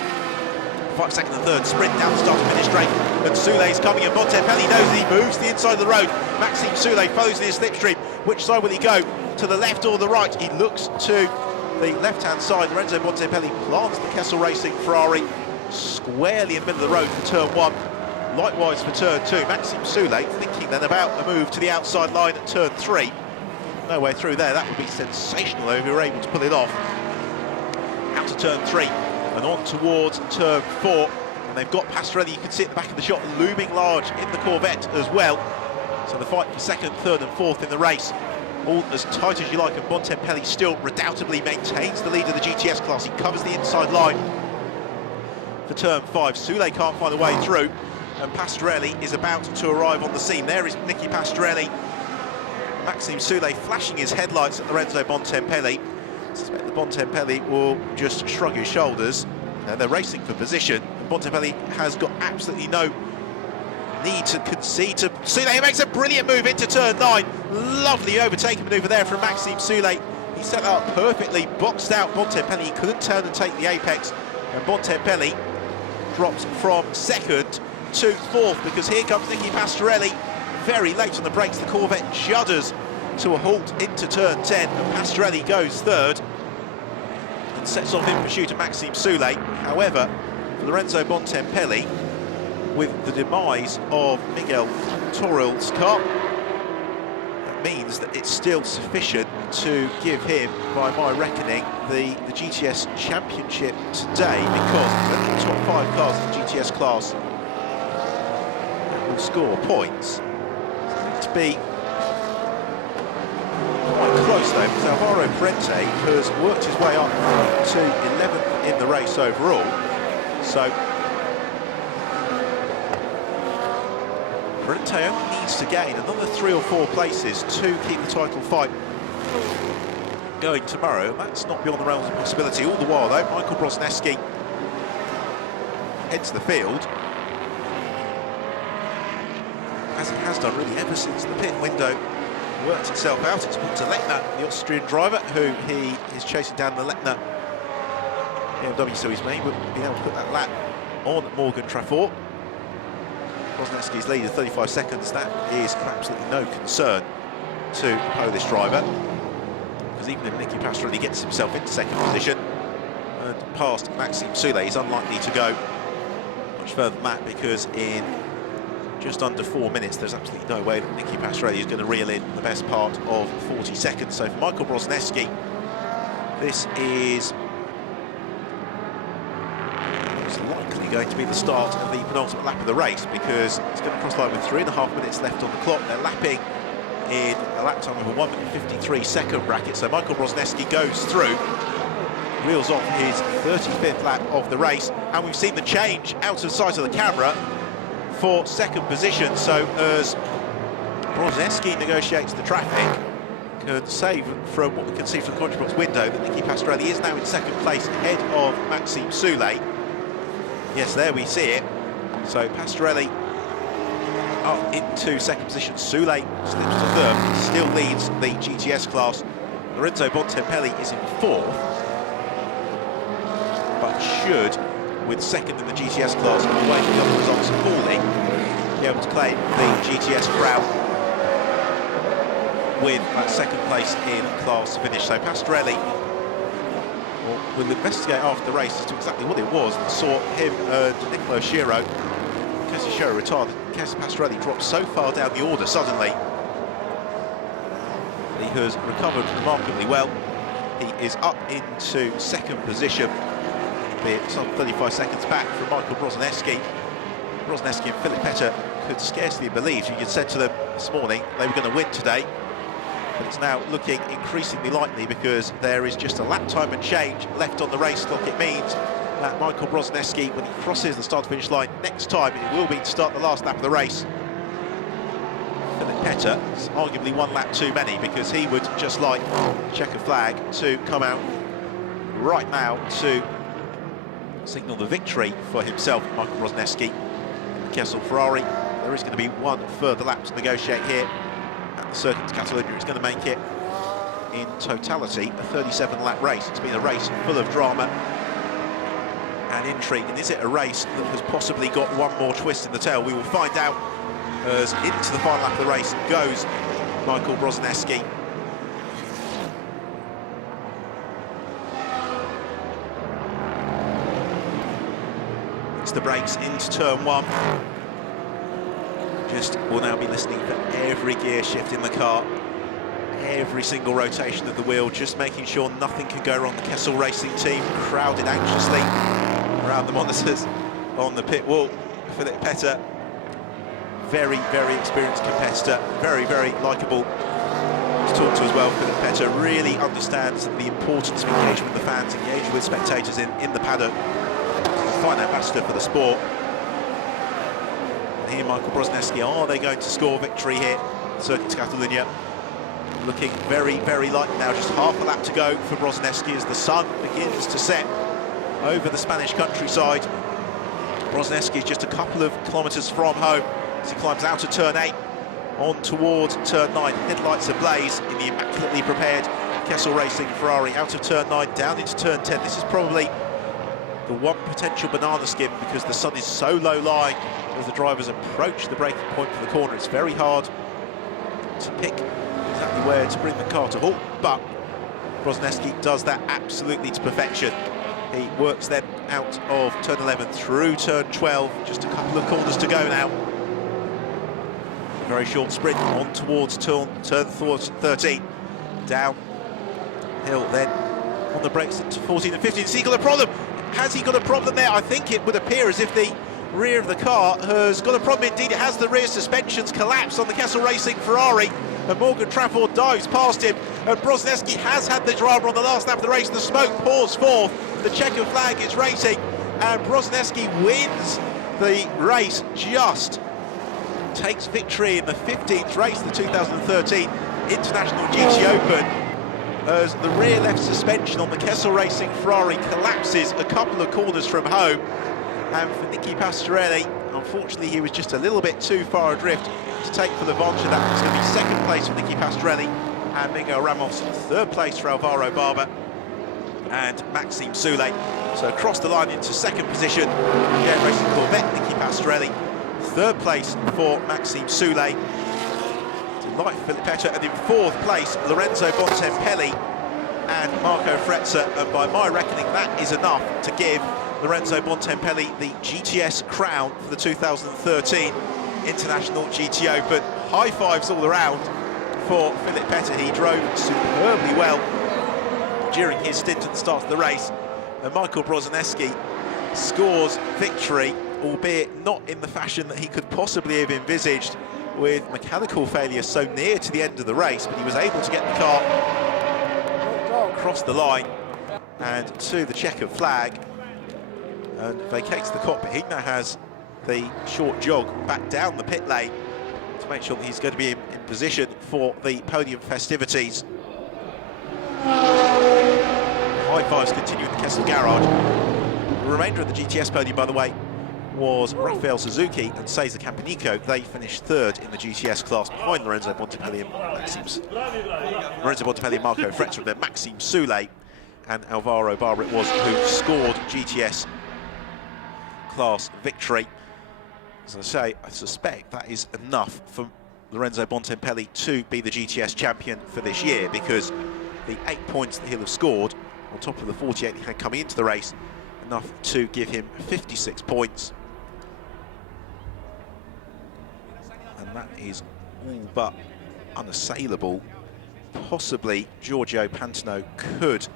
5 second and third sprint down the start and finish straight, and Soulet's coming, and Bontempelli knows that he moves to the inside of the road. Maxime Soulet follows in his slipstream. Which side will he go? To the left or the right? He looks to the left-hand side. Lorenzo Bontempelli plants the Kessel Racing Ferrari squarely in the middle of the road for turn 1. Likewise for turn 2. Maxime Soulet thinking then about a move to the outside line at turn 3. No way through there. That would be sensational though if we were able to pull it off. Out to turn 3 and on towards turn 4. And they've got Pastorelli, you can see at the back of the shot, looming large in the Corvette as well. So the fight for second, third and fourth in the race, all as tight as you like, and Bontempelli still redoubtably maintains the lead of the GTS class. He covers the inside line for turn 5. Soulet can't find a way through, and Pastorelli is about to arrive on the scene. There is Nicky Pastorelli. Maxime Soulet flashing his headlights at Lorenzo Bontempelli. I suspect that Bontempelli will just shrug his shoulders. They're racing for position, and Bontempelli has got absolutely no need to concede to Soulet. He makes a brilliant move into turn 9. Lovely overtaking manoeuvre there from Maxime Soulet. He set that up perfectly, boxed out Bontempelli. He couldn't turn and take the apex, and Bontempelli drops from second to fourth, because here comes Nicky Pastorelli very late on the brakes. The Corvette shudders to a halt into turn 10, and Pastorelli goes third and sets off in pursuit of Maxime Soulet. However, Lorenzo Bontempelli, with the demise of Miguel Torrell's car, that means that it's still sufficient to give him, by my reckoning, the GTS Championship today, because the top 5 cars in the GTS class will score points. To be quite close though, because Alvaro Parente has worked his way up to 11th in the race overall. So Parente only needs to gain another 3 or 4 places to keep the title fight going tomorrow. That's not beyond the realms of possibility. All the while though, Michael Brosneski heads the field, as he has done really ever since the pit window worked itself out. It's Montaletna, the Austrian driver, who he is chasing down the Letna BMW Series May, but being able to put that lap on Morgan Trafford. Brosneski's lead of 35 seconds, that is absolutely no concern to the Polish driver, because even if Nicky Pastorelli gets himself into second position and past Maxime Soulet, he's unlikely to go much further than that, because in just under 4 minutes there's absolutely no way that Nicky Pastorelli is going to reel in the best part of 40 seconds. So for Michael Brosneski, this is likely going to be the start of the penultimate lap of the race, because it's going to cross the line with 3.5 minutes left on the clock. They're lapping in a lap time of a 1 minute 53 second bracket. So Michael Brosneski goes through, reels off his 35th lap of the race, and we've seen the change out of sight of the camera for second position. So as Brosneski negotiates the traffic, can say from what we can see from the commentary box window that Nicky Pastorelli is now in second place ahead of Maxime Soulet. Yes, there we see it. So Pastorelli up into second position. Soulet slips to third, still leads the GTS class. Lorenzo Bontempelli is in fourth, but should, with second in the GTS class, away from the other results falling, be able to claim the GTS crown with that second place in class finish. So Pastorelli will investigate after the race as to exactly what it was and saw him and Nicolo Schiro. Casey Schiro retired. Casey Pastorelli dropped so far down the order suddenly. He has recovered remarkably well. He is up into second position, be it some 35 seconds back from Michael Brozanevsky. Brozanevsky and Philip Petter could scarcely believe, you had said to them this morning, they were going to win today. But it's now looking increasingly likely because there is just a lap time and change left on the race clock. It means that Michael Brozanevsky, when he crosses the start-finish line next time, it will be to start the last lap of the race. Philip Petter is arguably one lap too many because he would just like checker flag to come out right now to signal the victory for himself, Michael Brozanevsky. Kessel Ferrari, there is going to be one further lap to negotiate here at the Circuit de Catalunya. It's going to make it, in totality, a 37-lap race. It's been a race full of drama and intrigue. And is it a race that has possibly got one more twist in the tail? We will find out as into the final lap of the race goes Michael Brozanevsky. It's the brakes into turn one. Just will now be listening for every gear shift in the car, every single rotation of the wheel, just making sure nothing can go wrong. The Kessel Racing team crowded anxiously around the monitors on the pit wall. Philip Petter, very, very experienced competitor, very, very likeable to talk to as well. Philip Petter really understands the importance of engagement with the fans, engaging with spectators in the paddock. Fine ambassador for the sport. And here Michael Brozanevsky, are they going to score victory here? Circuit de Catalunya looking very, very likely now. Just half a lap to go for Brozanevsky as the sun begins to set over the Spanish countryside. Brozanevsky is just a couple of kilometres from home as he climbs out of turn 8 on towards turn 9. Headlights ablaze in the immaculately prepared Kessel Racing Ferrari. Out of turn 9 down into turn 10. This is probably the one potential banana skin because the sun is so low lying as the drivers approach the braking point for the corner. It's very hard to pick exactly where to bring the car to halt, but Brozanevsky does that absolutely to perfection. He works them out of turn 11 through turn 12, just a couple of corners to go now. A very short sprint on towards turn 13, down hill then on the brakes into 14 and 15. Has he got a problem? Has he got a problem there? I think it would appear as if the rear of the car has got a problem. Indeed, it has. The rear suspensions collapsed on the Kessel Racing Ferrari, and Morgan Trafford dives past him, and Brozanevsky has had the drama on the last lap of the race. The smoke pours forth, the checkered flag is racing, and Brozanevsky wins the race, just takes victory in the 15th race of the 2013 International GT Open, as the rear left suspension on the Kessel Racing Ferrari collapses a couple of corners from home. And for Nicky Pastorelli, unfortunately he was just a little bit too far adrift to take full advantage of that. It's going to be second place for Nicky Pastorelli and Miguel Ramos, third place for Alvaro Barber and Maxime Soule. So across the line into second position, Jet Racing Corvette, Nicky Pastorelli, third place for Maxime Soule. Like Philip Petter, and in fourth place Lorenzo Bontempelli and Marco Frezza, and by my reckoning that is enough to give Lorenzo Bontempelli the GTS crown for the 2013 International GT Open. High fives all around for Philip Petter. He drove superbly well during his stint at the start of the race, and Michael Brozanevsky scores victory, albeit not in the fashion that he could possibly have envisaged, with mechanical failure so near to the end of the race, but he was able to get the car across the line and to the checkered flag and vacates the cockpit. He now has the short jog back down the pit lane to make sure that he's going to be in position for the podium festivities. High fives continue in the Kessel garage. The remainder of the GTS podium, by the way, was Rafael Suzuki and Cesar Campanico. They finished third in the GTS class behind Lorenzo Bontempelli and Marco Frezza. Then Maxime Soule and Alvaro Barber it was who scored GTS class victory. As I say, I suspect that is enough for Lorenzo Bontempelli to be the GTS champion for this year, because the 8 points that he'll have scored on top of the 48 he had coming into the race, enough to give him 56 points. And that is all but unassailable. Possibly Giorgio Pantano could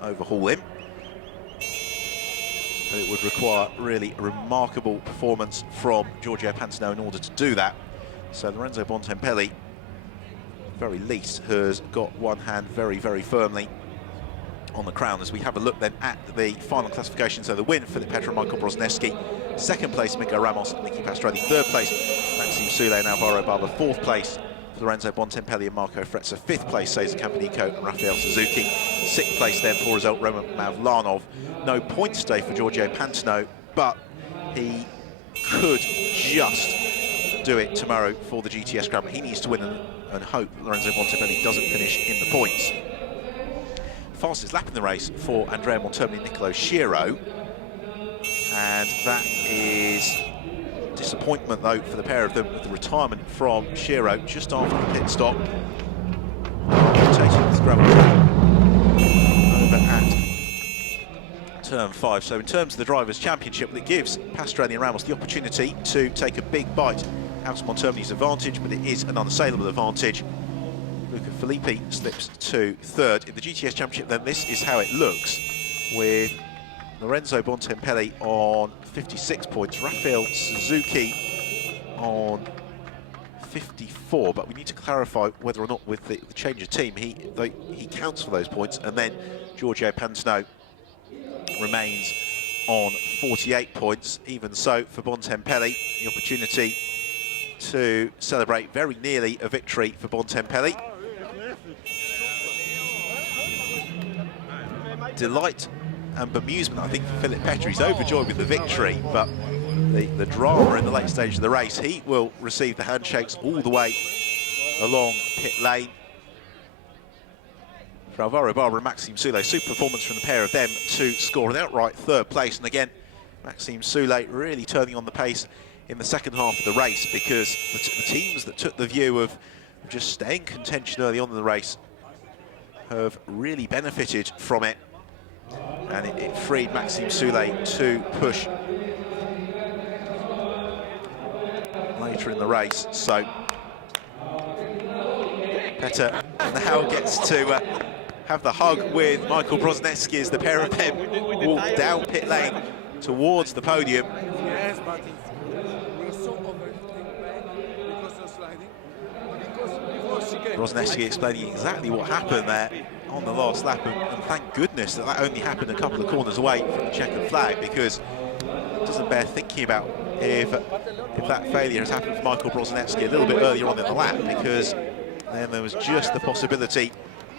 overhaul him, but it would require really a remarkable performance from Giorgio Pantano in order to do that. So Lorenzo Bontempelli, at the very least, has got one hand very, very firmly on the crown. As we have a look then at the final classification, so the win for Petra and Michael Brozneski, second place Miguel Ramos and Nicky Pastrelli, third place Maxime Soule and Alvaro Barber, fourth place Lorenzo Bontempelli and Marco Frezza, fifth place Cesar Campanico and Rafael Suzuki, sixth place then poor result Roman Mavlanov. No points today for Giorgio Pantano, but he could just do it tomorrow for the GTS Grand Prix. He needs to win and hope Lorenzo Bontempelli doesn't finish in the points. Fastest lap in the race for Andrea Montermini and Nicolo Schiro, and that is disappointment though for the pair of them, with the retirement from Schiro just after the pit stop. Rotating this gravel track over at turn 5. So in terms of the Drivers' Championship, it gives Pastrelli and Ramos the opportunity to take a big bite out of Montermini's advantage, but it is an unassailable advantage. Luca Filippi slips to third. In the GTS Championship then, this is how it looks, with Lorenzo Bontempelli on 56 points, Rafael Suzuki on 54, but we need to clarify whether or not with the change of team he counts for those points, and then Giorgio Pantano remains on 48 points. Even so, for Bontempelli, the opportunity to celebrate very nearly a victory for Bontempelli. Delight and bemusement, I think, for Philip Petter. He's overjoyed with the victory, but the drama in the late stage of the race, he will receive the handshakes all the way along pit lane. For Alvaro Barber and Maxime Soule, super performance from the pair of them to score an outright third place. And again, Maxime Soule really turning on the pace in the second half of the race, because the teams that took the view of just staying contention early on in the race have really benefited from it. And it freed Maxime Soule to push later in the race. So Petter now gets to have the hug with Michael Brozneski as the pair of them walk down pit lane towards the podium. Yes, but we're so overthinking because of sliding. Brozneski explaining exactly what happened there on the last lap, and thank goodness that only happened a couple of corners away from the checkered flag, because it doesn't bear thinking about if that failure has happened for Michael Brozneski a little bit earlier on in the lap, because then there was just the possibility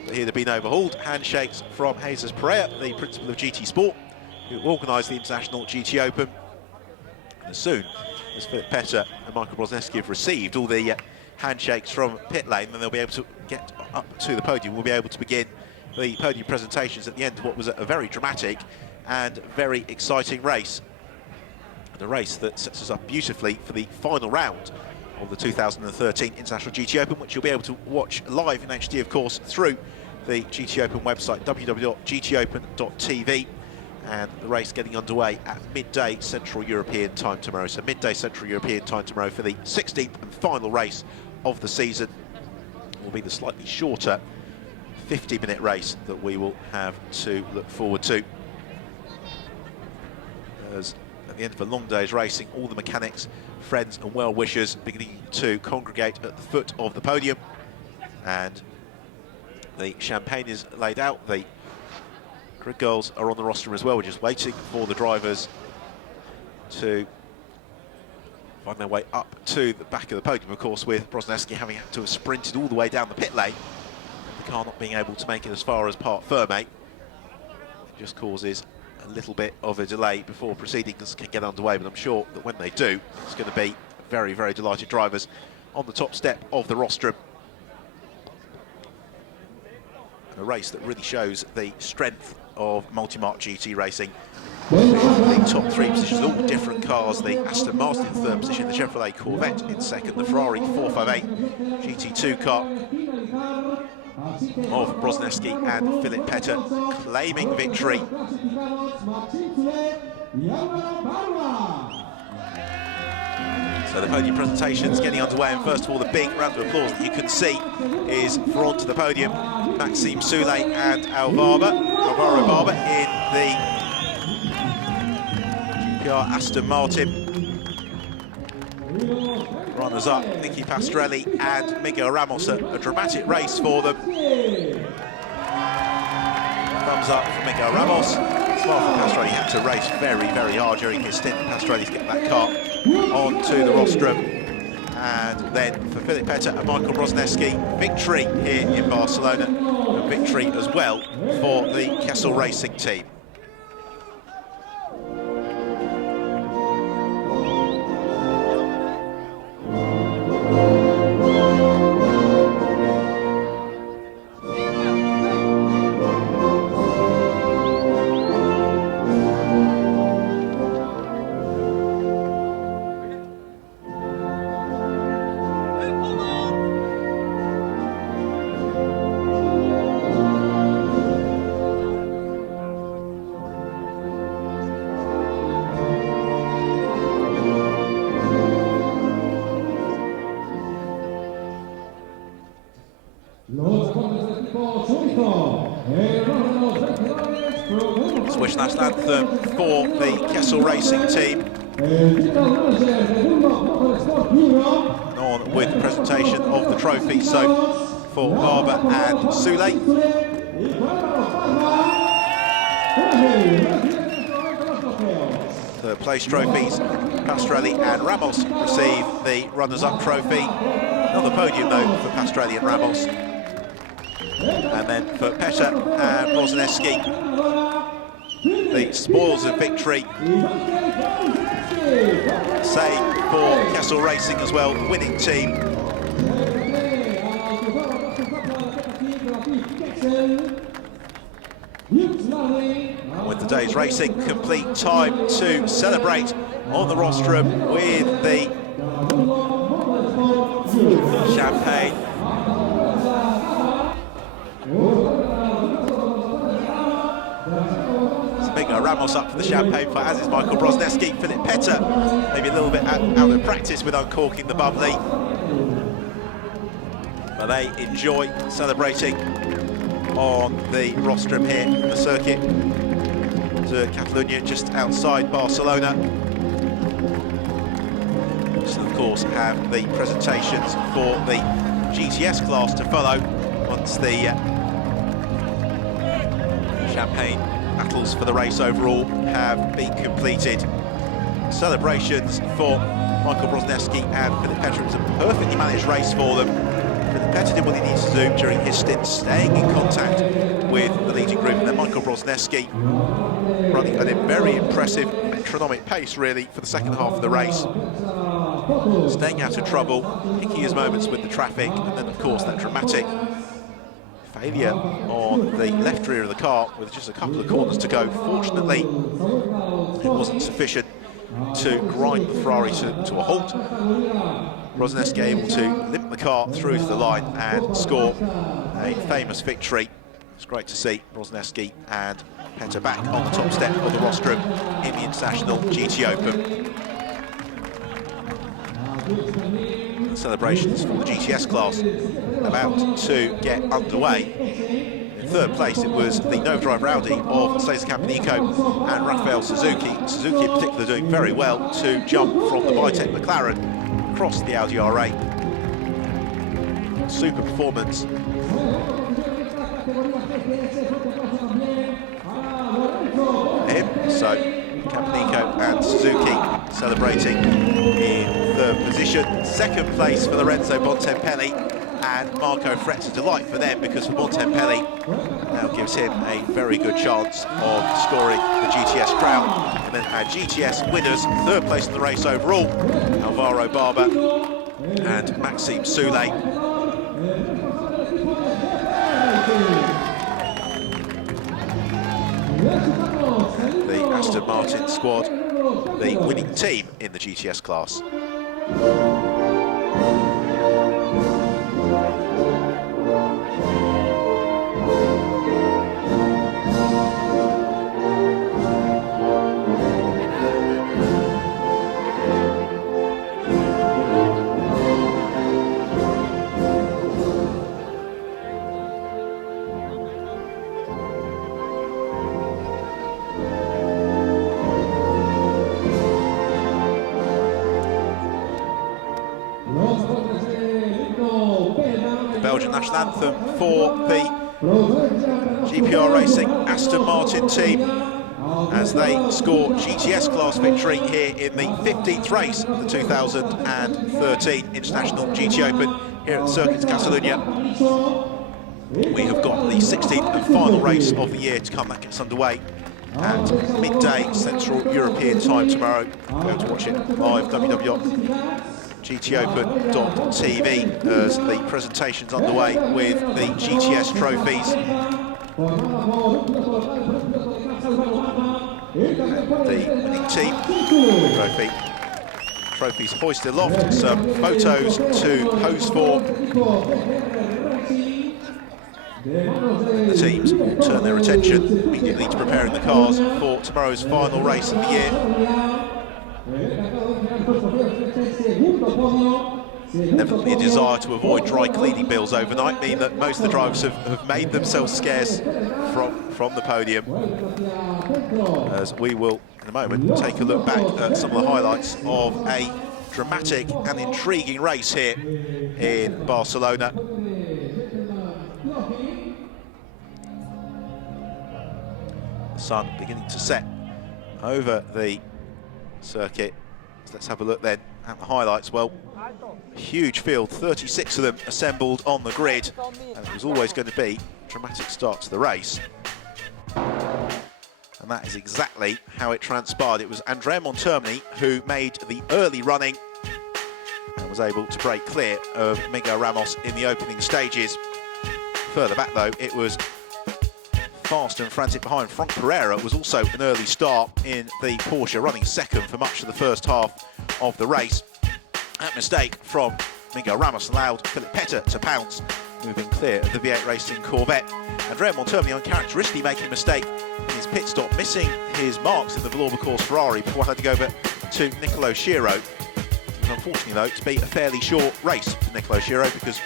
that he'd have been overhauled. Handshakes from Jesus Pereira, the principal of GT Sport, who organised the International GT Open. And as soon as Philip Petter and Michael Brozneski have received all the handshakes from pit lane, then they'll be able to get up to the podium. We'll be able to begin the podium presentations at the end of what was a very dramatic and very exciting race. And a race that sets us up beautifully for the final round of the 2013 International GT Open, which you'll be able to watch live in HD, of course, through the GT Open website, www.gtopen.tv. And the race getting underway at midday Central European time tomorrow. So midday Central European time tomorrow for the 16th and final race of the season. Will be the slightly shorter 50-minute race that we will have to look forward to. As at the end of a long day's racing, all the mechanics, friends and well-wishers beginning to congregate at the foot of the podium. And the champagne is laid out. The grid girls are on the roster as well. We're just waiting for the drivers to find their way up to the back of the podium, of course, with Brozneski having had to have sprinted all the way down the pit lane. The car not being able to make it as far as Parc Fermé. It just causes a little bit of a delay before proceedings can get underway, but I'm sure that when they do, it's going to be very, very delighted drivers on the top step of the rostrum. And a race that really shows the strength of multi-mark GT racing The top three positions, all different cars. The Aston Martin in third position, the Chevrolet Corvette in second, the Ferrari 458 GT2 car of Brozhneski and Philip Petter claiming victory. So the podium presentation's getting underway, and first of all, the big round of applause that you can see is for onto the podium, Maxime Soulé and Alvaro Barber in the GPR Aston Martin. Runners up, Nicky Pastrelli and Miguel Ramos, a dramatic race for them. Thumbs up for Miguel Ramos. Well, for Pastrelli, he had to race very, very hard during his stint. Pastrelli's getting that car onto the rostrum. And then for Philip Petter and Michael Brozhneski, victory here in Barcelona. A victory as well for the Kessel Racing team. Swiss national anthem for the Kessel Racing team. On with the presentation of the trophy, so for Barber and Soulé. Third place trophies, Pastrelli and Ramos receive the runners-up trophy. Another podium though for Pastrelli and Ramos. And then for Petter and Brozhneski, the spoils of victory. Same for Kessel Racing as well, the winning team. And with today's racing complete, time to celebrate on the rostrum with the champagne. Miguel Ramos up for the champagne fight, as is Michael Brozhneski. Philip Petter maybe a little bit out of practice with uncorking the bubbly, but they enjoy celebrating on the rostrum here in the circuit to Catalonia, just outside Barcelona. So of course have the presentations for the GTS class to follow once the champagne battles for the race overall have been completed. Celebrations for Michael Brozhneski and Philip Petter. It was a perfectly managed race for them. Philip Petter did what he needed to do during his stint, staying in contact with the leading group, and then Michael Brozhneski running at a very impressive metronomic pace really for the second half of the race, staying out of trouble, picking his moments with the traffic, and then of course that dramatic failure on the left rear of the car with just a couple of corners to go. Fortunately, it wasn't sufficient to grind the Ferrari to a halt. Brozhneski able to limp the car through to the line and score a famous victory. It's great to see Brozhneski and Petter back on the top step of the rostrum in the International GT Open. Celebrations for the GTS class about to get underway. In third place it was the Nova driver Audi of Cesar Campanico and Rafael Suzuki. Suzuki in particular doing very well to jump from the Bitec McLaren across the Audi R8. Super performance. Him, so Campanico and Suzuki celebrating in third position. Second place for Lorenzo Bontempelli and Marco Fretz. A delight for them, because for Bontempelli now gives him a very good chance of scoring the GTS crown. And then our GTS winners, third place in the race overall, Alvaro Barber and Maxime Soulé. The Aston Aston Martin squad, the winning team in the GTS class. The Belgian national anthem for the GPR Racing Aston Martin team as they score GTS class victory here in the 15th race of the 2013 International GT Open here at the Circuit de Catalunya. We have got the 16th and final race of the year to come. That gets underway at midday Central European time tomorrow. Go to watch it live, www.gtopen.tv, as the presentation's underway with the GTS trophies. The winning team trophies hoisted aloft, some photos to pose for. The teams will turn their attention immediately to preparing the cars for tomorrow's final race of the year. Definitely a desire to avoid dry cleaning bills overnight mean that most of the drivers have made themselves scarce from the podium. As we will, in a moment, take a look back at some of the highlights of a dramatic and intriguing race here in Barcelona. The sun beginning to set over the circuit. So let's have a look then at the highlights. Well, huge field, 36 of them assembled on the grid, and it was always going to be a dramatic start to the race. And that is exactly how it transpired. It was Andrea Montermini who made the early running and was able to break clear of Miguel Ramos in the opening stages. Further back though, it was fast and frantic behind. Frank Pereira was also an early start in the Porsche, running second for much of the first half of the race. That mistake from Miguel Ramos allowed Philip Petter to pounce, moving clear of the V8 Racing Corvette. Andrea Montermini uncharacteristically making a mistake in his pit stop, missing his marks in the Villorba course Ferrari before handing over to Nicolo Schiro. It was unfortunately though to be a fairly short race for Nicolo Schiro, because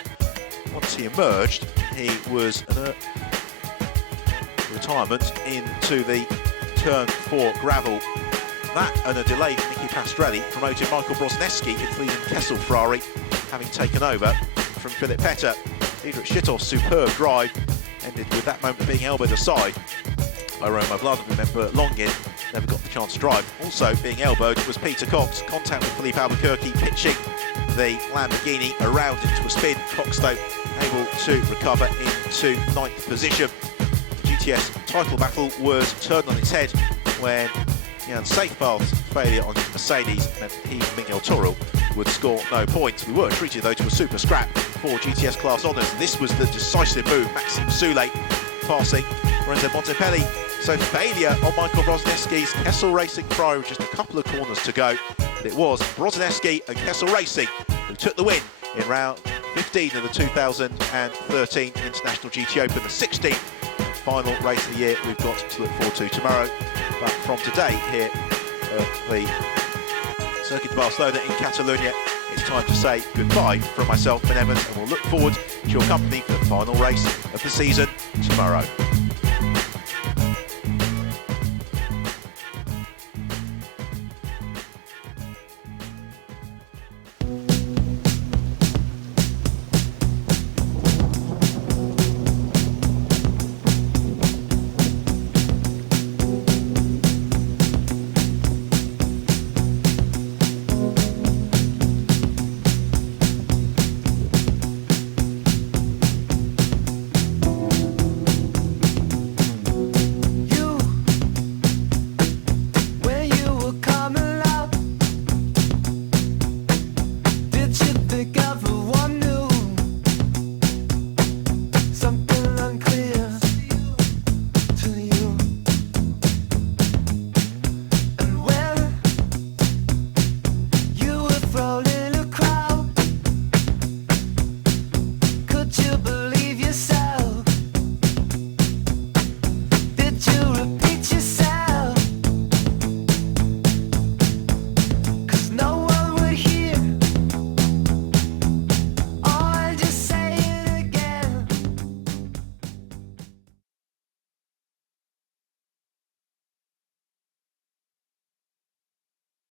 once he emerged, he was retirement into the turn 4 gravel. That and a delay from Nicky Pastrelli promoted Michael Brozneski into the Kessel Ferrari, having taken over from Philip Petter. Diederik Schittoff's superb drive ended with that moment being elbowed aside by Romain Vlasov. Remember, Longin never got the chance to drive. Also being elbowed was Peter Cox. Contact with Philippe Albuquerque, pitching the Lamborghini around into a spin. Cox though able to recover into 9th position. GTS title battle was turned on its head when the unsafe path failure on his Mercedes meant he and Miguel Toro would score no points. We were treated though to a super scrap for GTS class honours. This was the decisive move. Maxime Soulé passing Lorenzo Montepelli. So failure on Michael Brozneski's Kessel Racing Ferrari with just a couple of corners to go. But it was Brozneski and Kessel Racing who took the win in round 15 of the 2013 International GT Open, the 16th final race of the year we've got to look forward to tomorrow. But from today here at the Circuit de Barcelona in Catalunya, it's time to say goodbye from myself, Ben Evans, and we'll look forward to your company for the final race of the season tomorrow.